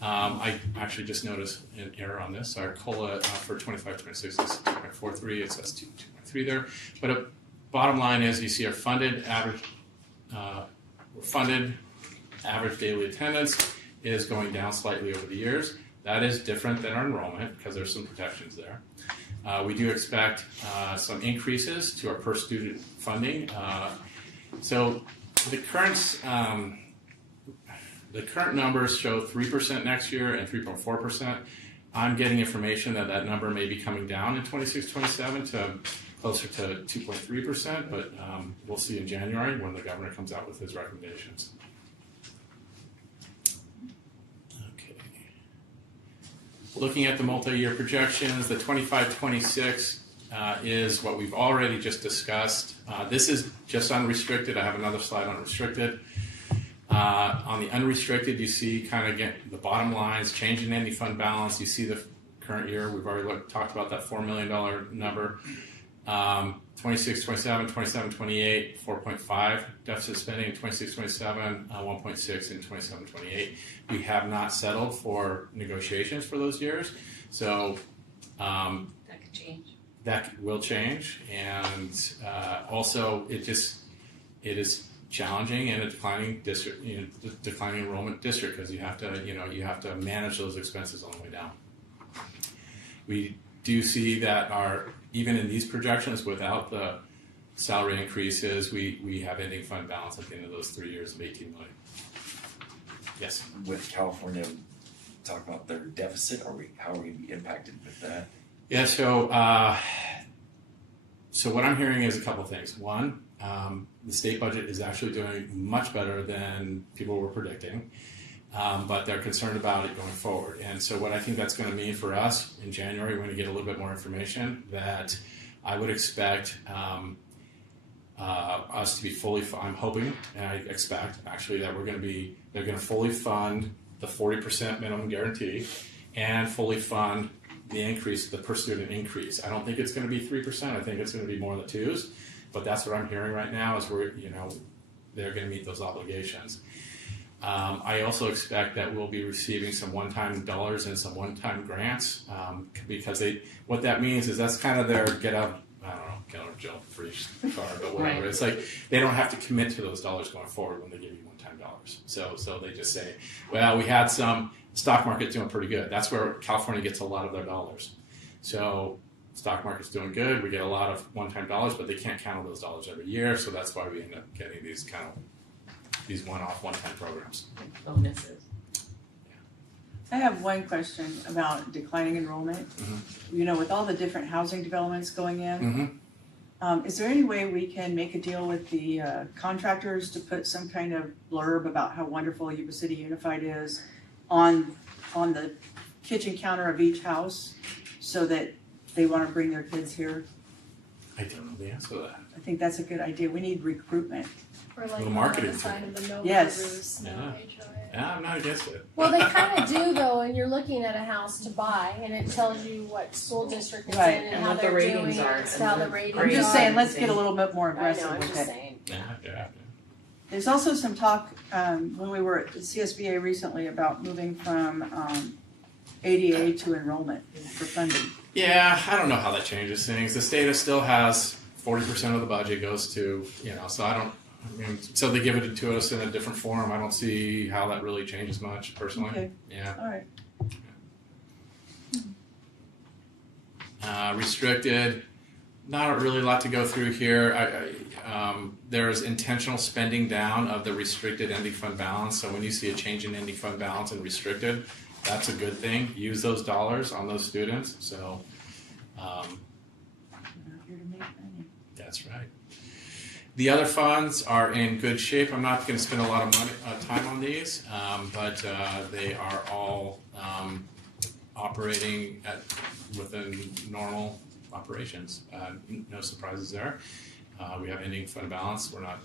I actually just noticed an error on this. Our COLA for 25-26 is 2.43. It says 2.3 there. But bottom line is, you see our funded average daily attendance is going down slightly over the years. That is different than our enrollment because there's some protections there. We do expect some increases to our per student funding. So the current numbers show 3% next year and 3.4%. I'm getting information that number may be coming down in 26-27 to closer to 2.3%, but we'll see in January when the governor comes out with his recommendations. Okay. Looking at the multi-year projections, the 25-26 is what we've already just discussed. This is just unrestricted. I have another slide on restricted. On the unrestricted, you see kind of get the bottom lines, change in ending fund balance. You see the current year. We've already talked about that $4 million number. 26, 27, 27, 28, 4.5 deficit spending. 26, 27, 1.6 in 27, 28. We have not settled for negotiations for those years. So that could change. That will change. And also it is challenging in a declining district, declining enrollment district, because you have to manage those expenses on the way down. We do see that even in these projections, without the salary increases, we have ending fund balance at the end of those 3 years of $18 million. Yes. With California, talk about their deficit. How are we impacted with that? Yeah. So what I'm hearing is a couple things. One, the state budget is actually doing much better than people were predicting, but they're concerned about it going forward. And so what I think that's going to mean for us in January, when we get a little bit more information, that I would expect us to be fully, I'm hoping and I expect actually that they're going to fully fund the 40% minimum guarantee and fully fund the per student increase. I don't think it's going to be 3%. I think it's going to be more in the 2s. But that's what I'm hearing right now is they're going to meet those obligations. I also expect that we'll be receiving some one-time dollars and some one-time grants because what that means is that's kind of their get out of jail free card or whatever. Right. It's like they don't have to commit to those dollars going forward when they give you one-time dollars. So they just say, well, we had some stock market doing pretty good. That's where California gets a lot of their dollars. So stock market's doing good. We get a lot of one-time dollars, but they can't count on those dollars every year. So that's why we end up getting these one-off, one-time programs. Bonuses. I have one question about declining enrollment. Mm-hmm. With all the different housing developments going in, mm-hmm. Is there any way we can make a deal with the contractors to put some kind of blurb about how wonderful Yuba City Unified is on the kitchen counter of each house so that they want to bring their kids here? I don't know the answer to that. I think that's a good idea. We need recruitment. Or like the marketing on the side of the no yes. Yeah, I'm not against it. Well, they kind of do though, and you're looking at a house to buy, and it tells you what school district it's right. in and, and how what they're the ratings doing are, it, how the ratings are. I'm just saying, let's get a little bit more aggressive I know, I'm with just it. saying. Yeah. There's also some talk when we were at CSBA recently about moving from ADA to enrollment for funding. Yeah, I don't know how that changes things. The state still has 40% of the budget goes to, so so they give it to us in a different form. I don't see how that really changes much personally. Okay. Yeah. All right. Restricted, not really a lot to go through here. There's intentional spending down of the restricted ending fund balance. So when you see a change in ending fund balance and restricted, that's a good thing. Use those dollars on those students. So that's right. The other funds are in good shape. I'm not going to spend a lot of time on these, but they are all operating within normal operations. No surprises there. We have ending fund balance. We're not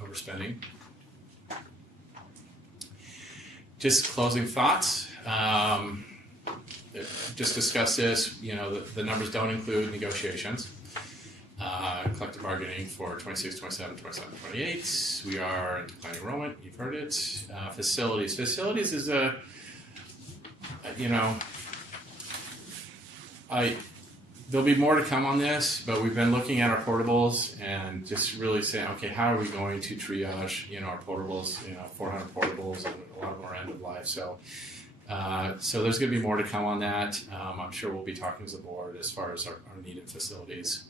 overspending. Just closing thoughts. Just discuss this. The numbers don't include negotiations. Collective bargaining for 26, 27, 27, 28. We are in declining enrollment. You've heard it. Facilities. Facilities is there'll be more to come on this, but we've been looking at our portables and just really saying, okay, how are we going to triage, our portables, 400 portables, and a lot of them are end of life. So there's going to be more to come on that. I'm sure we'll be talking to the board as far as our needed facilities.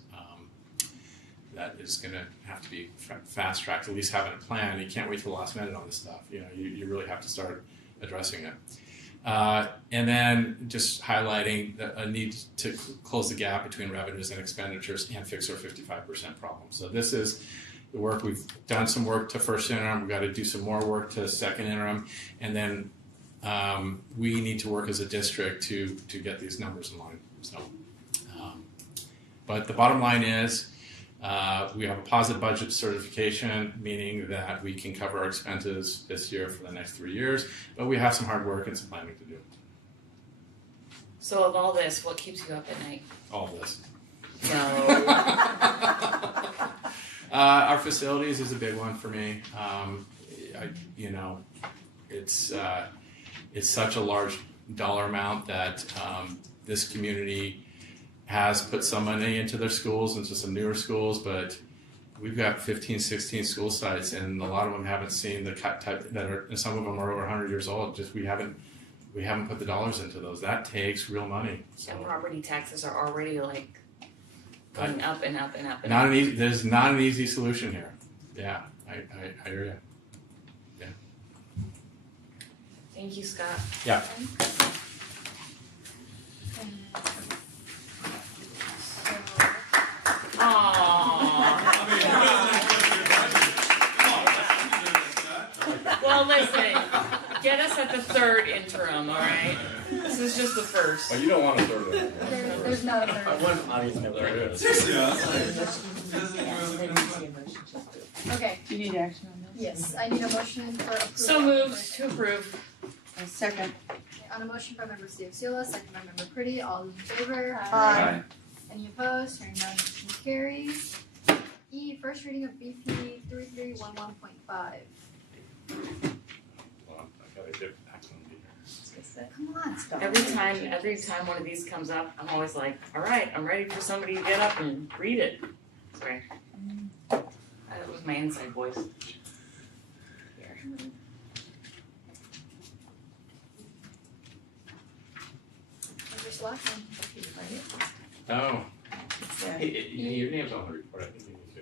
That is going to have to be fast tracked, at least having a plan. You can't wait till the last minute on this stuff. You really have to start addressing it. And then just highlighting a need to close the gap between revenues and expenditures and fix our 55% problem. So this is the work. We've done some work to first interim. We've got to do some more work to second interim. And then we need to work as a district to get these numbers in line. So, but the bottom line is we have a positive budget certification, meaning that we can cover our expenses this year for the next 3 years, but we have some hard work and some planning to do. So of all this, what keeps you up at night? All of this. No. Our facilities is a big one for me. It's such a large dollar amount that this community has put some money into their schools, into some newer schools, but we've got 15, 16 school sites, and a lot of them haven't seen the type that are, and some of them are over 100 years old. Just we haven't put the dollars into those. That takes real money. So. And property taxes are already like going up and up and up. There's not an easy solution here. Yeah, I hear you. Yeah. Thank you, Scott. Yeah. Well, listen, get us at the third interim, all right? This is just the first. Oh, you don't want a third one. There's not a third. One audience member. There it is. Okay, Do you need action on this? yes, I need a motion for approval. So moved to approve. A second. On a motion by member Ciola, second by member Pretty, all those in favor? Aye. Any opposed? Hearing none, motion carries. E, first reading of BP 3311.5. Well, I gotta get action on here. Come on, stop. Every time one of these comes up, I'm always like, all right, I'm ready for somebody to get up and read it. Sorry. That was my inside voice. Here. Member Slattery. Oh. Yeah. Your name's on the report. I think you need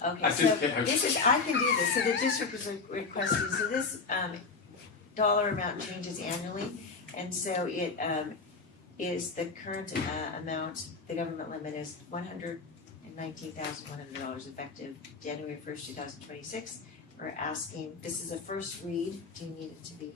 to. Okay, I so just- I can do this, so the district was requesting, so this, dollar amount changes annually, and so it, is the current, amount, the government limit is $119,100 effective January 1st, 2026. We're asking, this is a first read, do you need it to be,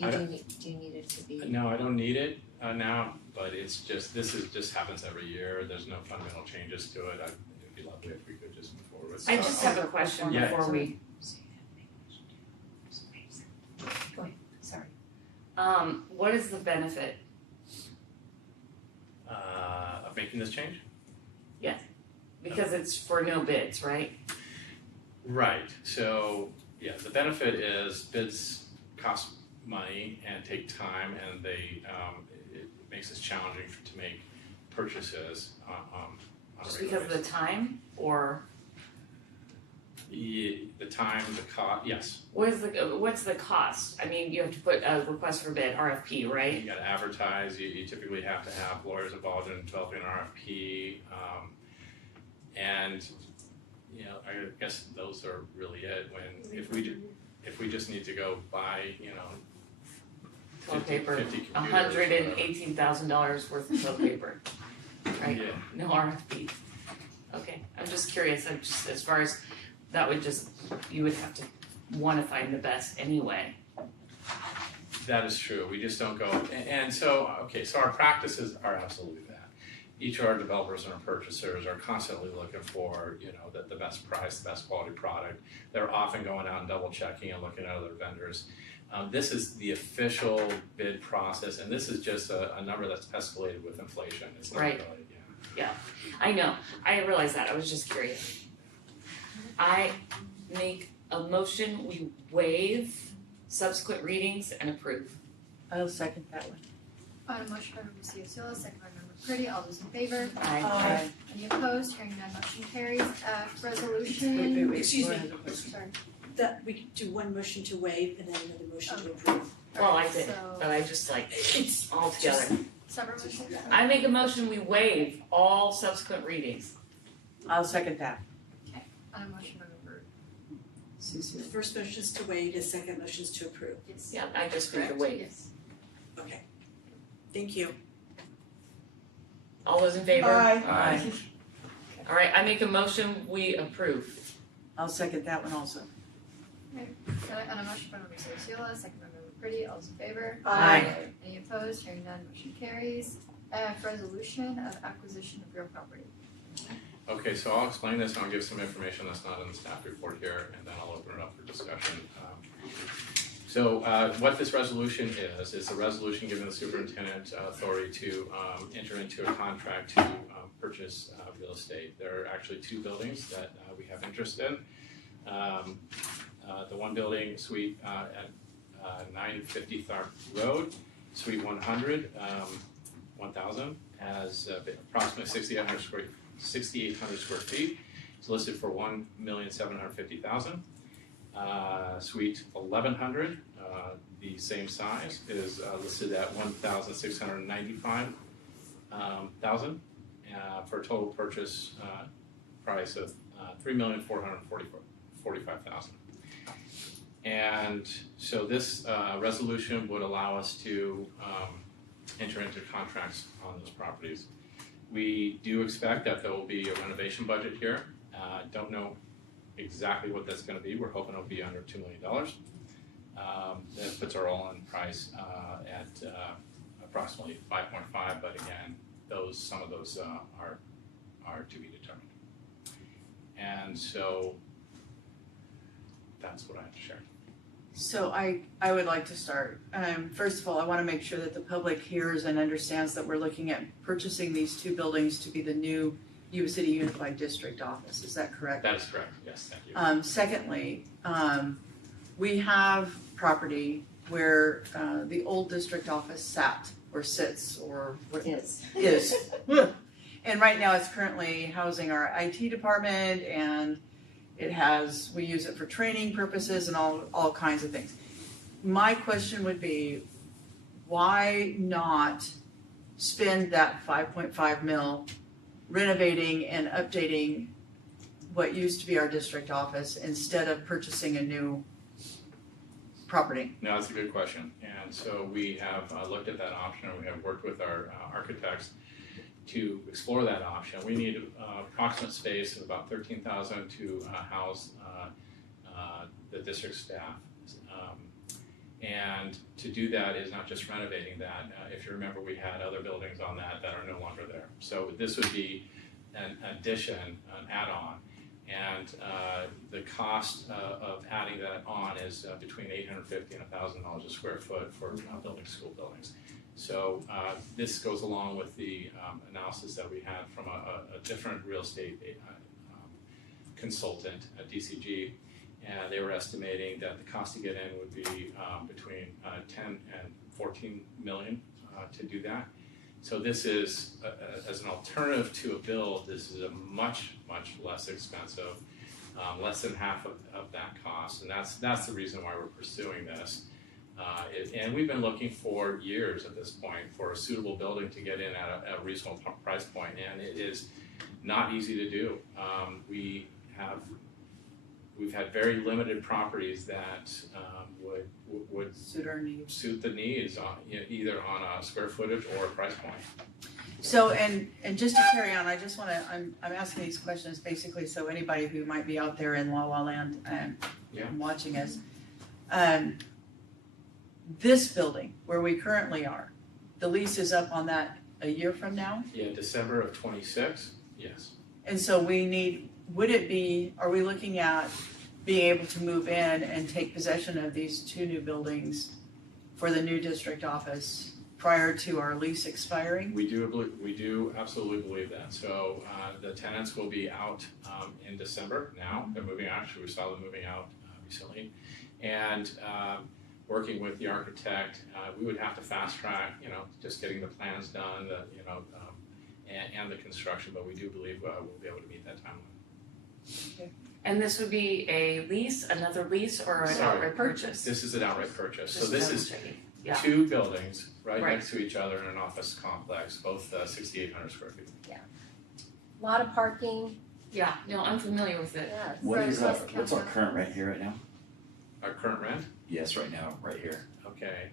do you need it to be? No, I don't need it now, but it's just, just happens every year. There's no fundamental changes to it. It'd be lovely if we could just move forward with I it. just have a question Yeah. before we. Go ahead, sorry. What is the benefit? Of making this change? Because it's for no bids, right? Right. So, yeah, the benefit is bids cost money and take time, and it makes it challenging to make purchases a Just regular because of the time, or The time, the cost, yes. what's the cost? I mean, you have to put a request for bid, RFP, right? You gotta advertise, you typically have to have lawyers involved in developing an RFP, and, you know, I guess those are really it, if we just need to go buy, you know, Toilet 50 paper, computers or whatever. $118,000 worth of toilet paper, right? Yeah. No RFP. Okay, I'm just curious, I'm just, as far as, that would just, you would have to wanna find the best anyway. That is true, we just don't go, and so, okay, so our practices are absolutely that. Each of our developers and our purchasers are constantly looking for, you know, the best price, the best quality product. They're often going out and double checking and looking at other vendors. This is the official bid process, and this is just a number that's escalated with inflation. It's not Right. really, Yeah, I know, I realize that, I was just curious. I make a motion, we waive subsequent readings and approve. I'll second that one. On a motion by member Ciola, second by member Pretty, all those in favor? Aye. Any opposed? Hearing none, motion carries. Resolution. Wait, Excuse Laura me. has a question. Sorry. That we could do one motion to waive and then another motion to approve. Well, I did, So- but I just like, It's all together. Separate motion? I make a motion, we waive all subsequent readings. I'll second that. On a motion by member The first motion is to waive, the second motion is to approve. Yes. Yeah, I just do the Correct. waive. Yes. Okay. Thank you. All those in favor? Aye. All right, I make a motion, we approve. I'll second that one also. On a motion by member Ciola, second by member Pretty, all those in favor? Aye. Any opposed? Hearing none, motion carries. F, resolution of acquisition of real property. Okay, so I'll explain this and I'll give some information that's not in the staff report here, and then I'll open it up for discussion. So what this resolution is a resolution giving the superintendent authority to enter into a contract to purchase real estate. There are actually two buildings that we have interest in. The one building, suite at 950 Tharp Road, suite 100, 1000, has approximately 6,800 square feet. It's listed for $1,750,000. Suite 1100, the same size, is listed at $1,695,000 for a total purchase price of $3,445,000. And so this resolution would allow us to enter into contracts on those properties. We do expect that there will be a renovation budget here. Don't know exactly what that's going to be. We're hoping it'll be under $2 million. That puts our all-in price at approximately 5.5. But again, some of those are to be determined. And so that's what I have to share. So I would like to start. First of all, I want to make sure that the public hears and understands that we're looking at purchasing these two buildings to be the new Yuba City Unified District Office. Is that correct? That is correct, yes, thank you. Secondly, we have property where the old district office sat or sits or what is. And right now it's currently housing our IT department, and we use it for training purposes and all kinds of things. My question would be, why not spend that 5.5 mil renovating and updating what used to be our district office instead of purchasing a new property? No, that's a good question. And so we have looked at that option, and we have worked with our architects to explore that option. We need approximate space of about 13,000 to house the district staff. And to do that is not just renovating that. If you remember, we had other buildings on that are no longer there. So this would be an addition, an add-on. And the cost of adding that on is between $850 and $1,000 a square foot for building school buildings. So this goes along with the analysis that we had from a different real estate consultant at DCG. And they were estimating that the cost to get in would be between 10 and 14 million to do that. So this is, as an alternative to a build, this is a much, much less expensive, less than half of that cost, and that's the reason why we're pursuing this. And we've been looking for years at this point for a suitable building to get in at a reasonable price point, and it is not easy to do. We've had very limited properties that would suit our needs, suit the needs on either on a square footage or a price point. So, and just to carry on, I just want to, I'm asking these questions basically so anybody who might be out there in La La Land and watching us, this building where we currently are, the lease is up on that a year from now? Yeah, December of 26, yes. And so are we looking at being able to move in and take possession of these 2 new buildings for the new district office prior to our lease expiring? We do absolutely believe that. So the tenants will be out in December now. They're moving out. Actually, we saw them moving out recently. And working with the architect, we would have to fast track, just getting the plans done, and the construction, but we do believe we'll be able to meet that timeline. Okay. And this would be a lease, another lease, or an outright purchase? This is an outright purchase. So this is yeah. 2 buildings right next to each other in an office complex, both 6,800 square feet. Yeah. A lot of parking. Yeah, no, I'm familiar with it. Yeah. What's our current rent here right now? Our current rent? Yes, right now, right here. Okay,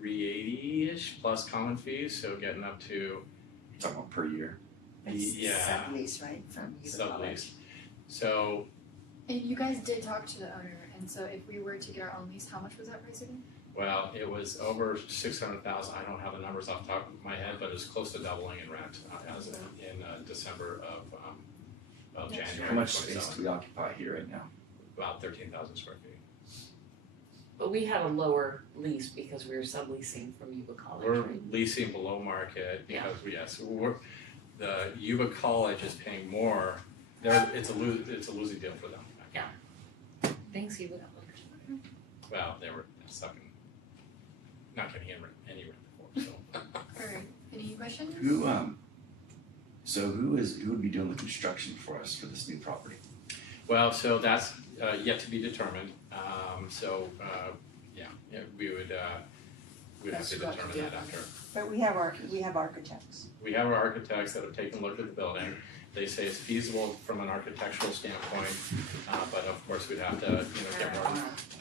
$380-ish plus common fees, so getting up to. You're talking about per year? Yeah. Sublease, right, from Sublease. So. And you guys did talk to the owner, and so if we were to get our own lease, how much was that price again? Well, it was over 600,000. I don't have the numbers off the top of my head, but it was close to doubling in rent as in December of January. How much space do we occupy here right now? About 13,000 square feet. But we have a lower lease because we were subleasing from Yuba College. We're right? leasing below market because the Yuba College is paying more. It's a losing deal for them. Yeah. Thanks, Yuba College. Well, they were not getting any rent before. So. Alright, any questions? Who would be doing the construction for us for this new property? Well, so that's yet to be determined. We would have to determine that after. But we have architects. We have our architects that have taken a look at the building. They say it's feasible from an architectural standpoint, but of course we'd have to get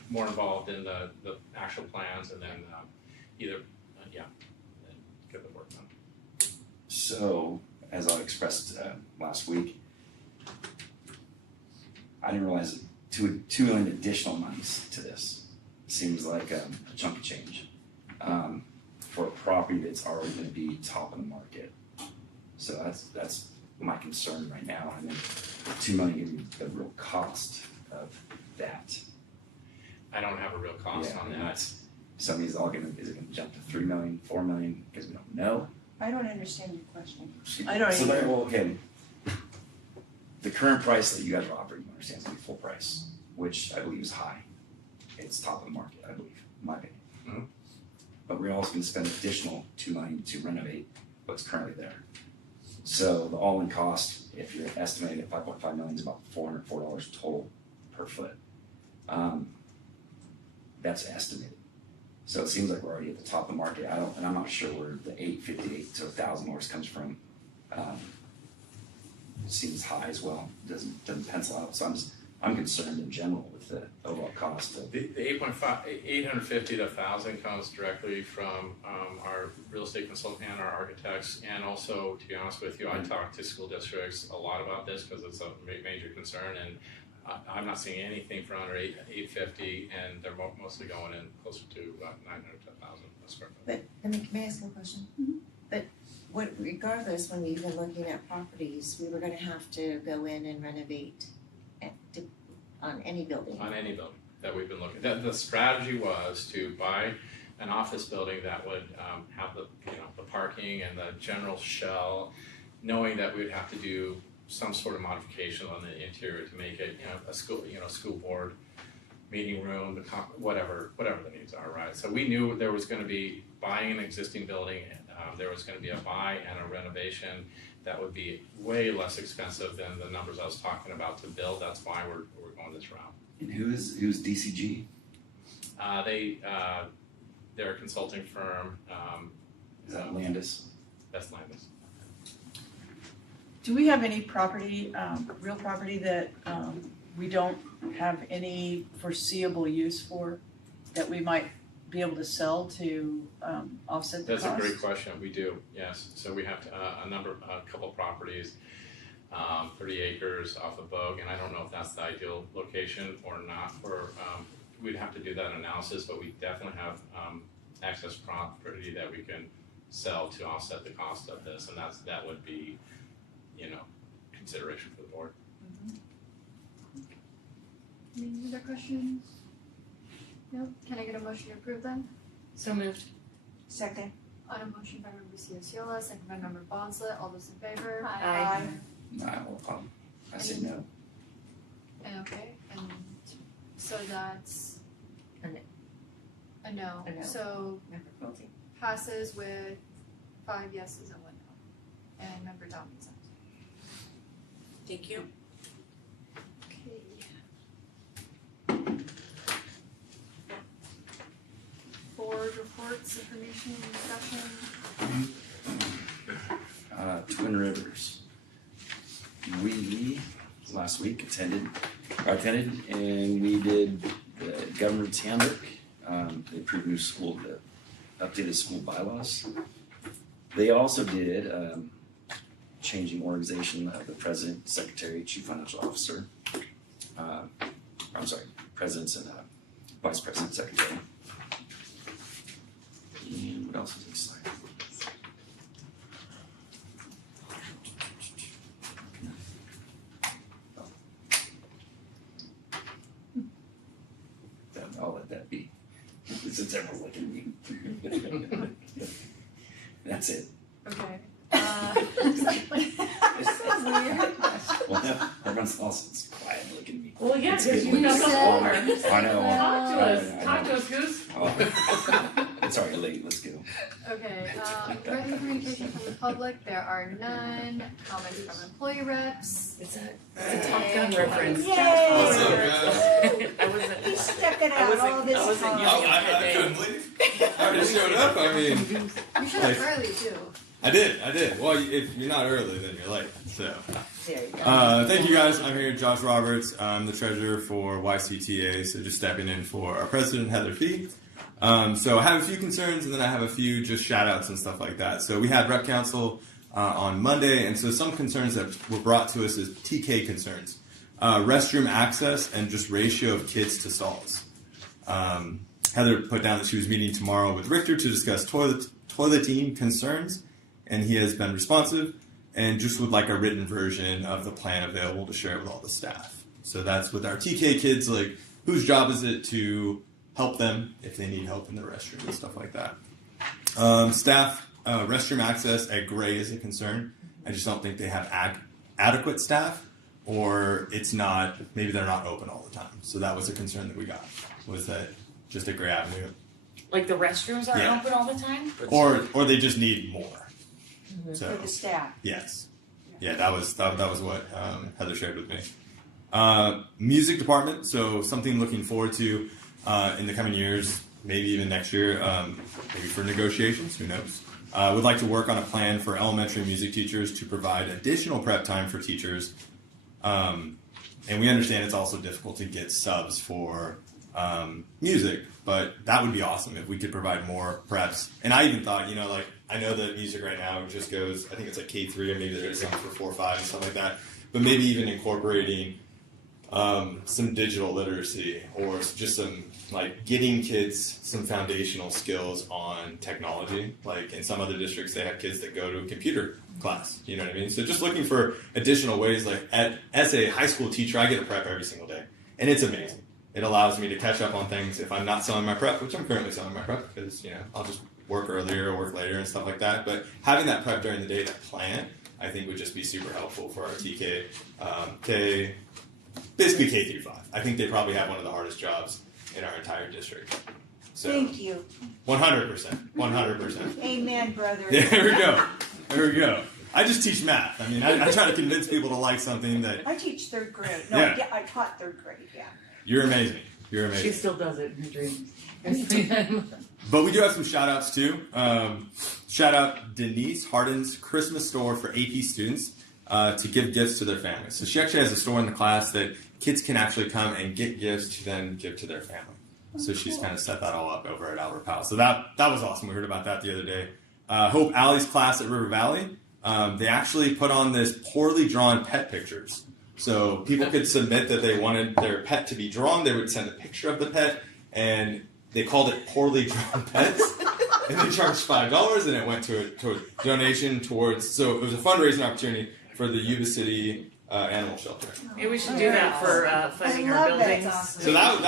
more involved in the actual plans and then get the work done. So, as I expressed last week, I didn't realize $2 million additional monies to this. Seems like a chunk of change for a property that's already going to be top of the market. So that's my concern right now. And then $2 million giving me the real cost of that. I don't have a real cost on that. Some of these is it going to jump to $3 million, $4 million because we don't know? I don't understand your question. I don't either. Well, okay. The current price that you guys are offering, you understand, is going to be full price, which I believe is high. It's top of the market, I believe, in my opinion. Mm-hmm. But we're also going to spend additional $2 million to renovate what's currently there. So the all-in cost, if you're estimating at $5.5 million, is about $404 total per foot. That's estimated. So it seems like we're already at the top of the market. I'm not sure where the $858 to $1,000 comes from. It seems high as well. Doesn't pencil out. So I'm concerned in general with the overall cost of the 850 to 1,000 comes directly from our real estate consultant and our architects, and also, to be honest with you, I talk to school districts a lot about this because it's a major concern, and I'm not seeing anything for under 850, and they're mostly going in closer to 900 to 1,000 square foot. But may I ask a question? Mm-hmm. But regardless, when we've been looking at properties, we were going to have to go in and renovate on any building. On any building that we've been looking at. The strategy was to buy an office building that would have the parking and the general shell, knowing that we'd have to do some sort of modification on the interior to make it a school board meeting room, whatever the needs are, right? So we knew there was going to be buying an existing building there was going to be a buy and a renovation that would be way less expensive than the numbers I was talking about to build. That's why we're going this route. And who's DCG? They're a consulting firm. Is that Landis? That's Landis. Do we have any property, real property that we don't have any foreseeable use for, that we might be able to sell to offset the That's cost? a great question. We do, yes. So we have a couple properties, 30 acres off of Bogue, and I don't know if that's the ideal location or not. We'd have to do that analysis, but we definitely have excess property that we can sell to offset the cost of this, and that would be, consideration for the board. Any other questions? No? Can I get a motion to approve then? So moved. Second. On a motion by member Ciola, second by member Bonslett, all those in favor? Aye. I say no. And okay, and so that's A no. a no. A no. So Member Quilty. passes with 5 yeses and 1 no. And member Tomlinson. Thank you. Okay. Board reports, information, discussion. Twin Rivers. We last week attended and we did the governor's handbook. They approved the updated school bylaws. They also did changing organization of the president, secretary, chief financial officer. Presidents and vice president, secretary. And what else was exciting? I'll let that be, since everyone's looking at me. That's it. Okay. Well, everyone's also quiet looking at me. Well, yeah, It's because good. you got the floor. I know. Talk to us. I know. Talk to us, Goose. Oh. It's already late, let's go. Okay, written communication from the public, there are none. Comments from employee reps. It's a Top Gun reference. Yay! I wasn't. He stuck it out all this time. I couldn't believe I just showed up. I mean, You showed up early too. I did. Well, if you're not early, then you're late. So, There you go. thank you guys. I'm here, Josh Roberts. I'm the treasurer for YCTA, so just stepping in for our president, Heather Fee. So I have a few concerns, and then I have a few just shout-outs and stuff like that. So we had Rep Council on Monday, and so some concerns that were brought to us is TK concerns. Restroom access and just ratio of kids to stalls. Heather put down that she was meeting tomorrow with Richter to discuss toileting concerns, and he has been responsive, and just would like a written version of the plan available to share with all the staff. So that's with our TK kids, like, whose job is it to help them if they need help in the restroom and stuff like that. Staff, restroom access at Gray is a concern. I just don't think they have adequate staff, or it's not, maybe they're not open all the time. So that was a concern that we got, was that just at Gray Avenue. Like the restrooms aren't Yeah. open all the time? Or they just need more. So, For the staff. yes. Yeah, that was what Heather shared with me. Music department, so something looking forward to in the coming years, maybe even next year, maybe for negotiations, who knows. Would like to work on a plan for elementary music teachers to provide additional prep time for teachers. And we understand it's also difficult to get subs for music, but that would be awesome if we could provide more preps. And I even thought, I know that music right now just goes, I think it's like K3, or maybe there's some for 4 or 5 and stuff like that, but maybe even incorporating some digital literacy, or just some, getting kids some foundational skills on technology. Like in some other districts, they have kids that go to a computer class, you know what I mean? So just looking for additional ways, as a high school teacher, I get a prep every single day, and it's amazing. It allows me to catch up on things if I'm not selling my prep, which I'm currently selling my prep, because, I'll just work earlier or work later and stuff like that. But having that prep during the day to plan, I think would just be super helpful for our TK, basically K through 5. I think they probably have one of the hardest jobs in our entire district. So Thank you. 100%. Amen, brother. There we go. There we go. I just teach math. I mean, I try to convince people to like something that I teach third grade. No, Yeah. yeah, I taught third grade, yeah. you're amazing. You're She amazing. still does it in her dreams. But we do have some shout outs too. Shout out Denise Hardin's Christmas store for AP students to give gifts to their families. So she actually has a store in the class that kids can actually come and get gifts to then give to their family. So she's kind of set that all up over at Albert Powell. So that was awesome. We heard about that the other day. Hope Alley's class at River Valley, they actually put on this poorly drawn pet pictures. So people could submit that they wanted their pet to be drawn. They would send a picture of the pet, and they called it Poorly Drawn Pets. And they charged $5, and it went to a donation towards. So it was a fundraising opportunity for the Yuba City Animal Shelter. Maybe we should do that for funding our buildings. So that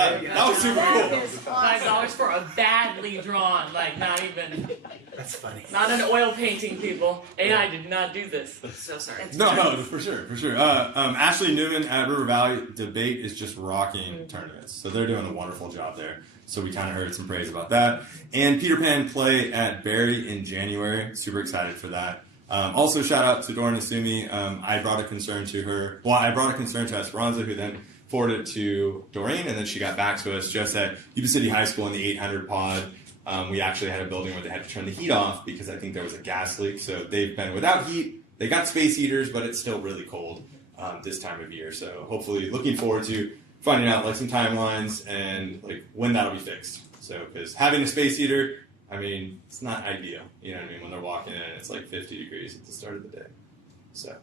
was super cool. $5 for a badly drawn, like not even. That's funny. Not an oil painting, people. AI did not do this. So sorry. No, for sure. Ashley Newman at River Valley Debate is just rocking tournaments. So they're doing a wonderful job there. So we kind of heard some praise about that. And Peter Pan play at Barry in January. Super excited for that. Also, shout out to Dora Nasumi. I brought a concern to her. Well, I brought a concern to Esperanza, who then forwarded it to Doreen, and then she got back to us just at Yuba City High School in the 800 pod. We actually had a building where they had to turn the heat off because I think there was a gas leak. So they've been without heat. They got space heaters, but it's still really cold this time of year. So hopefully looking forward to finding out like some timelines and like when that'll be fixed. So because having a space heater, I mean, it's not ideal. You know what I mean? When they're walking in, it's like 50 degrees at the start of the day. So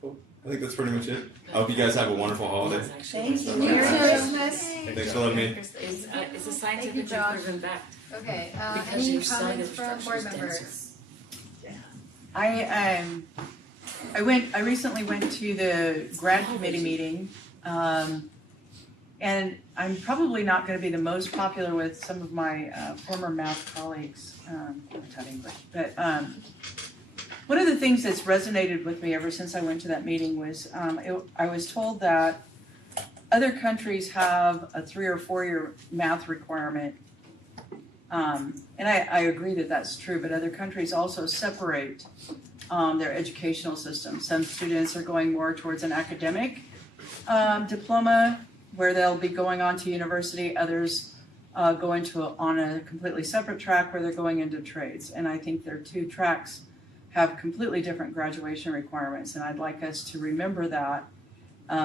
cool. I think that's pretty much it. I hope you guys have a wonderful holiday. Thank you. Merry Christmas. Thanks for letting me. It's a scientifically Thank you, Josh. proven fact. Okay, Because any your cellular comments from structure board is denser. members? I recently went to the grad committee meeting, and I'm probably not going to be the most popular with some of my former math colleagues. I taught English, but one of the things that's resonated with me ever since I went to that meeting was I was told that other countries have a 3 or 4 year math requirement. And I agree that that's true, but other countries also separate their educational system. Some students are going more towards an academic diploma where they'll be going on to university. Others go on a completely separate track where they're going into trades. And I think their two tracks have completely different graduation requirements. And I'd like us to remember that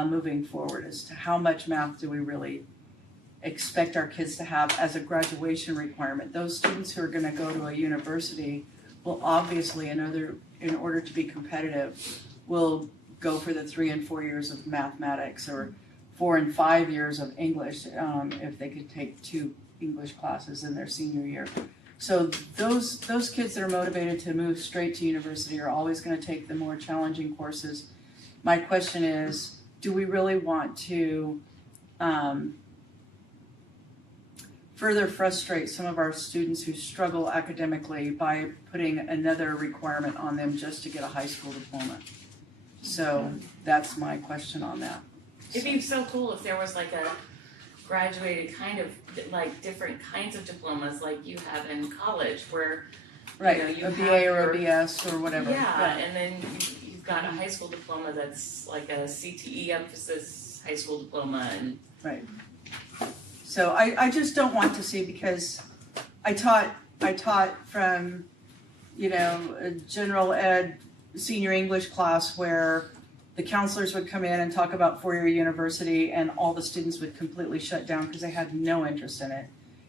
moving forward as to how much math do we really expect our kids to have as a graduation requirement. Those students who are going to go to a university will obviously, in order to be competitive, will go for the 3 and 4 years of mathematics or 4 and 5 years of English if they could take 2 English classes in their senior year. So those kids that are motivated to move straight to university are always going to take the more challenging courses. My question is, do we really want to further frustrate some of our students who struggle academically by putting another requirement on them just to get a high school diploma? So that's my question on that. It'd be so cool if there was like a graduated kind of like different kinds of diplomas like you have in college where Right, you a have BA or a your- BS or whatever. Yeah, and then you've got a high school diploma that's like a CTE emphasis high school diploma and Right. So I just don't want to see, because I taught from, a general ed senior English class where the counselors would come in and talk about four-year university and all the students would completely shut down because they had no interest in it.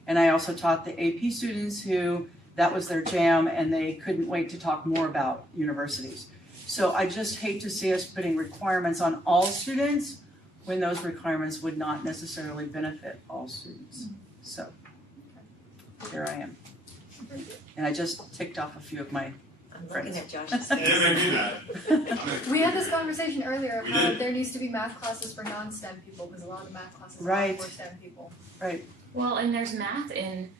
And I also taught the AP students who that was their jam and they couldn't wait to talk more about universities. So I just hate to see us putting requirements on all students when those requirements would not necessarily benefit all students. So there I am. And I just ticked off a few of my friends. Looking at Josh's face. We had this conversation earlier of how there needs to be math classes for non-STEM people because a lot of math classes are Right. for STEM people. Right. well, and there's math in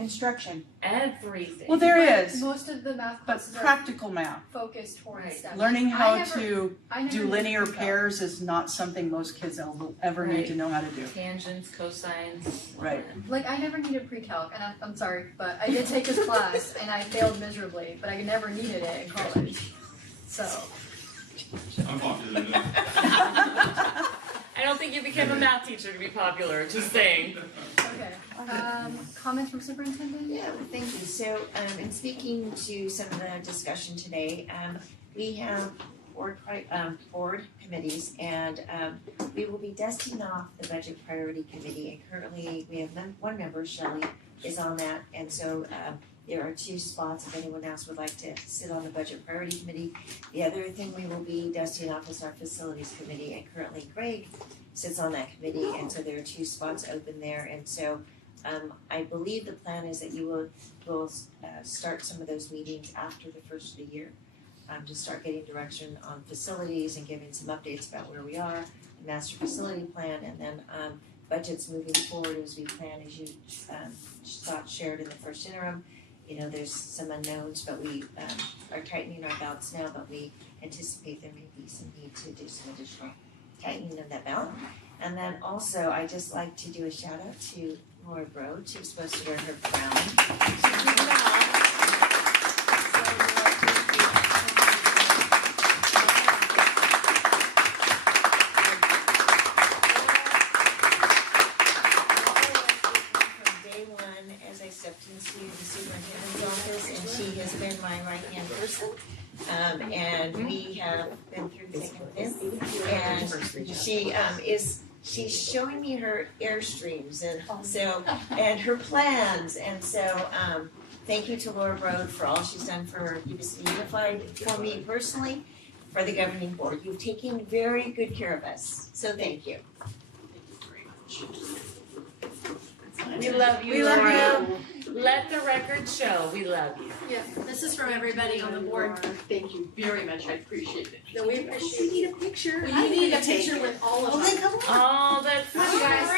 Construction. Everything. Well, there is, Most of the math but classes are practical math. focused towards STEM. Learning I how never- to I never do did linear pre-calc. pairs is not something most kids ever need to know how to do. Tangents, cosines. Right. Like I never needed pre-calc, and I'm sorry, but I did take this class, and I failed miserably. But I never needed it in college, so. I'm popular now. I don't think you became a math teacher to be popular, just saying. Okay. Comments from superintendent? Yeah, well, thank you. So, in speaking to some of the discussion today, we have board committees, and we will be dusting off the budget priority committee. And currently, we have one member, Shelley, is on that, and so there are 2 spots if anyone else would like to sit on the budget priority committee. The other thing we will be dusting off is our facilities committee, and currently Greg sits on that committee, and so there are 2 spots open there, and so I believe the plan is that you will start some of those meetings after the first of the year, to start getting direction on facilities and giving some updates about where we are, the master facility plan, and then budgets moving forward as we plan, as you shared in the first interim. You know, there's some unknowns, but we are tightening our belts now, but we anticipate there may be some need to do some additional tightening of that belt. And then also, I just like to do a shout out to Laura Brode. She was supposed to wear her crown. She did not. Stepped into the superintendent's office, and she has been my right-hand person. And we have been through thick and thin. And she's showing me her airstreams and her plans. And so thank you to Laura Brode for all she's done for UBC Unified, for me personally, for the governing board. You've taken very good care of us. So thank you. We love you, We love Laura. Let the record show we love you. Yeah, this is from everybody on the board. Thank you very much. I appreciate it. No, we appreciate it. We need a picture. We need a picture with all of us. Oh, that's Guys,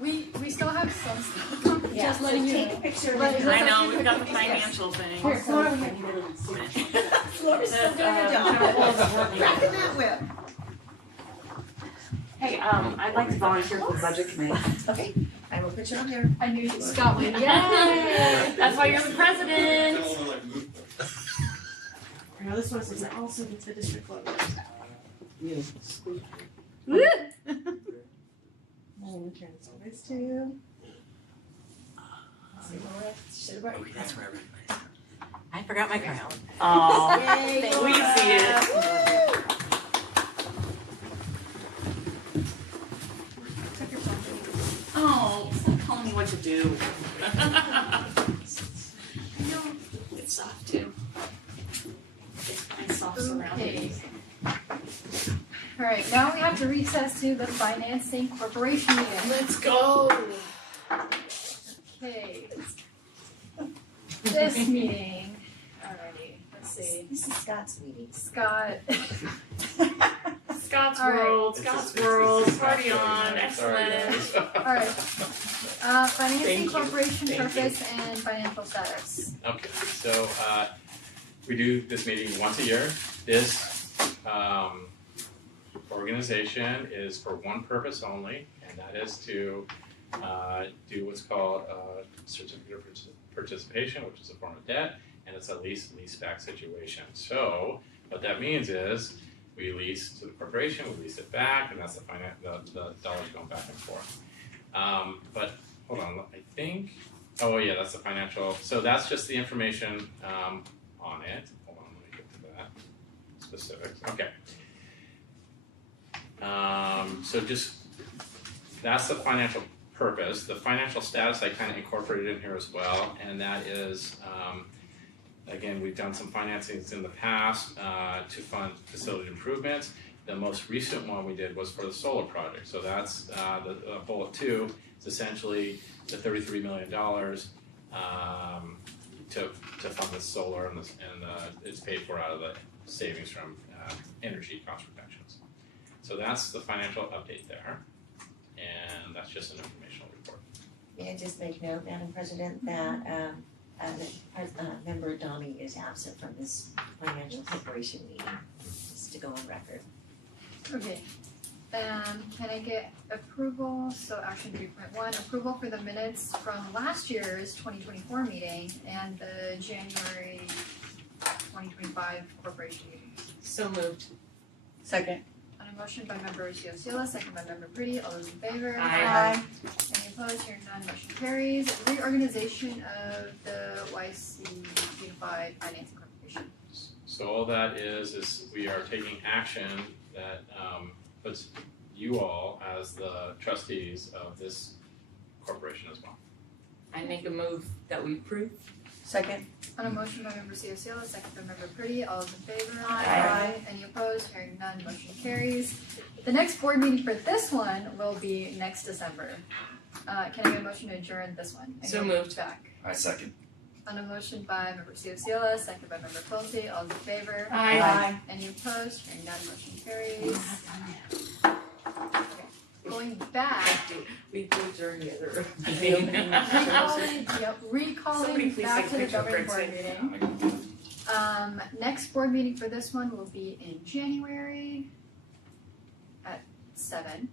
we still have some stuff. Yeah, Just letting you take know. a picture. I know, we've got the financial thing. Here, Flora, Flora's still doing her job. Cracking that whip. Hey, I'd like to volunteer for the budget committee. Okay, I will put you on there. I knew you Scott would. Yay! That's why you're the president. Now this one says it also gets the district logo. Woo! This too. See, Laura, should have brought you. That's where everybody. I forgot my crown. Oh, Yay, we Laura. see it. Oh, stop telling me what to do. I know, it's soft too. It's nice soft surroundings. Alright, now we have to recess to the financing corporation meeting. Let's go. Okay. This meeting, alrighty, let's see. This is Scott's meeting. Scott. Scott's All right. World, Scott's World, party on, excellent. Alright. Financing Thank you. corporation Thank you. purpose and financial status. Okay, so we do this meeting once a year. This organization is for one purpose only, and that is to do what's called a certificate of participation, which is a form of debt, and it's a lease-back situation. So what that means is we lease to the corporation, we lease it back, and that's the dollars going back and forth. But hold on, I think, oh yeah, that's the financial, so that's just the information on it. Hold on, let me get to that specifics. Okay. So just, that's the financial purpose. The financial status I kind of incorporated in here as well, and that is, again, we've done some financings in the past to fund facility improvements. The most recent one we did was for the solar project. So that's the bullet 2 is essentially the $33 million to fund the solar, and it's paid for out of the savings from energy cost reductions. So that's the financial update there, and that's just an informational report. May I just make note, Madam President, that member Donnie is absent from this financial corporation meeting, just to go on record. Okay. Can I get approval, so action 3.1, approval for the minutes from last year's 2024 meeting and the January 2025 corporation meeting. So moved. Second. On a motion by member Ciociola, second by member Pretty, all those in favor? Aye. Any opposed, hearing none, motion carries. Reorganization of the YC Unified Financing Corporation. So all that is we are taking action that puts you all as the trustees of this corporation as well. I make a move that we approve. Second. On a motion by member Ciociola, second by member Pretty, all those in favor? Aye. Any opposed, hearing none, motion carries. The next board meeting for this one will be next December. Can I get a motion to adjourn this one? And So go moved. Back. I second. On a motion by member Ciociola, second by member Quilty, all those in favor? Aye. Any opposed, hearing none, motion carries. Okay. Going back, We do during the other recalling, meeting. recalling Somebody please back take to the a picture of governing board Princeton. meeting. Next board meeting for this one will be in January at 7.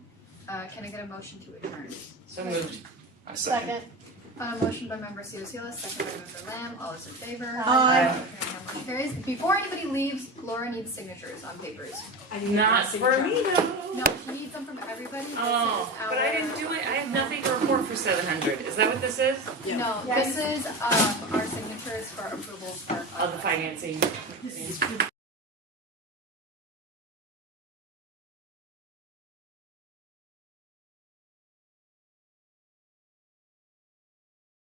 Can I get a motion to adjourn? So moved. I second. On a motion by member Ciociola, second by member Lamb, all those in favor? Aye. Hearing none, motion carries. Before anybody leaves, Laura needs signatures on papers. Not for me though. No, she needs them from everybody. This Oh, is but I didn't do it. I have nothing to report for 700. Is that what this is? No, this is our signatures for approvals for. Of the financing.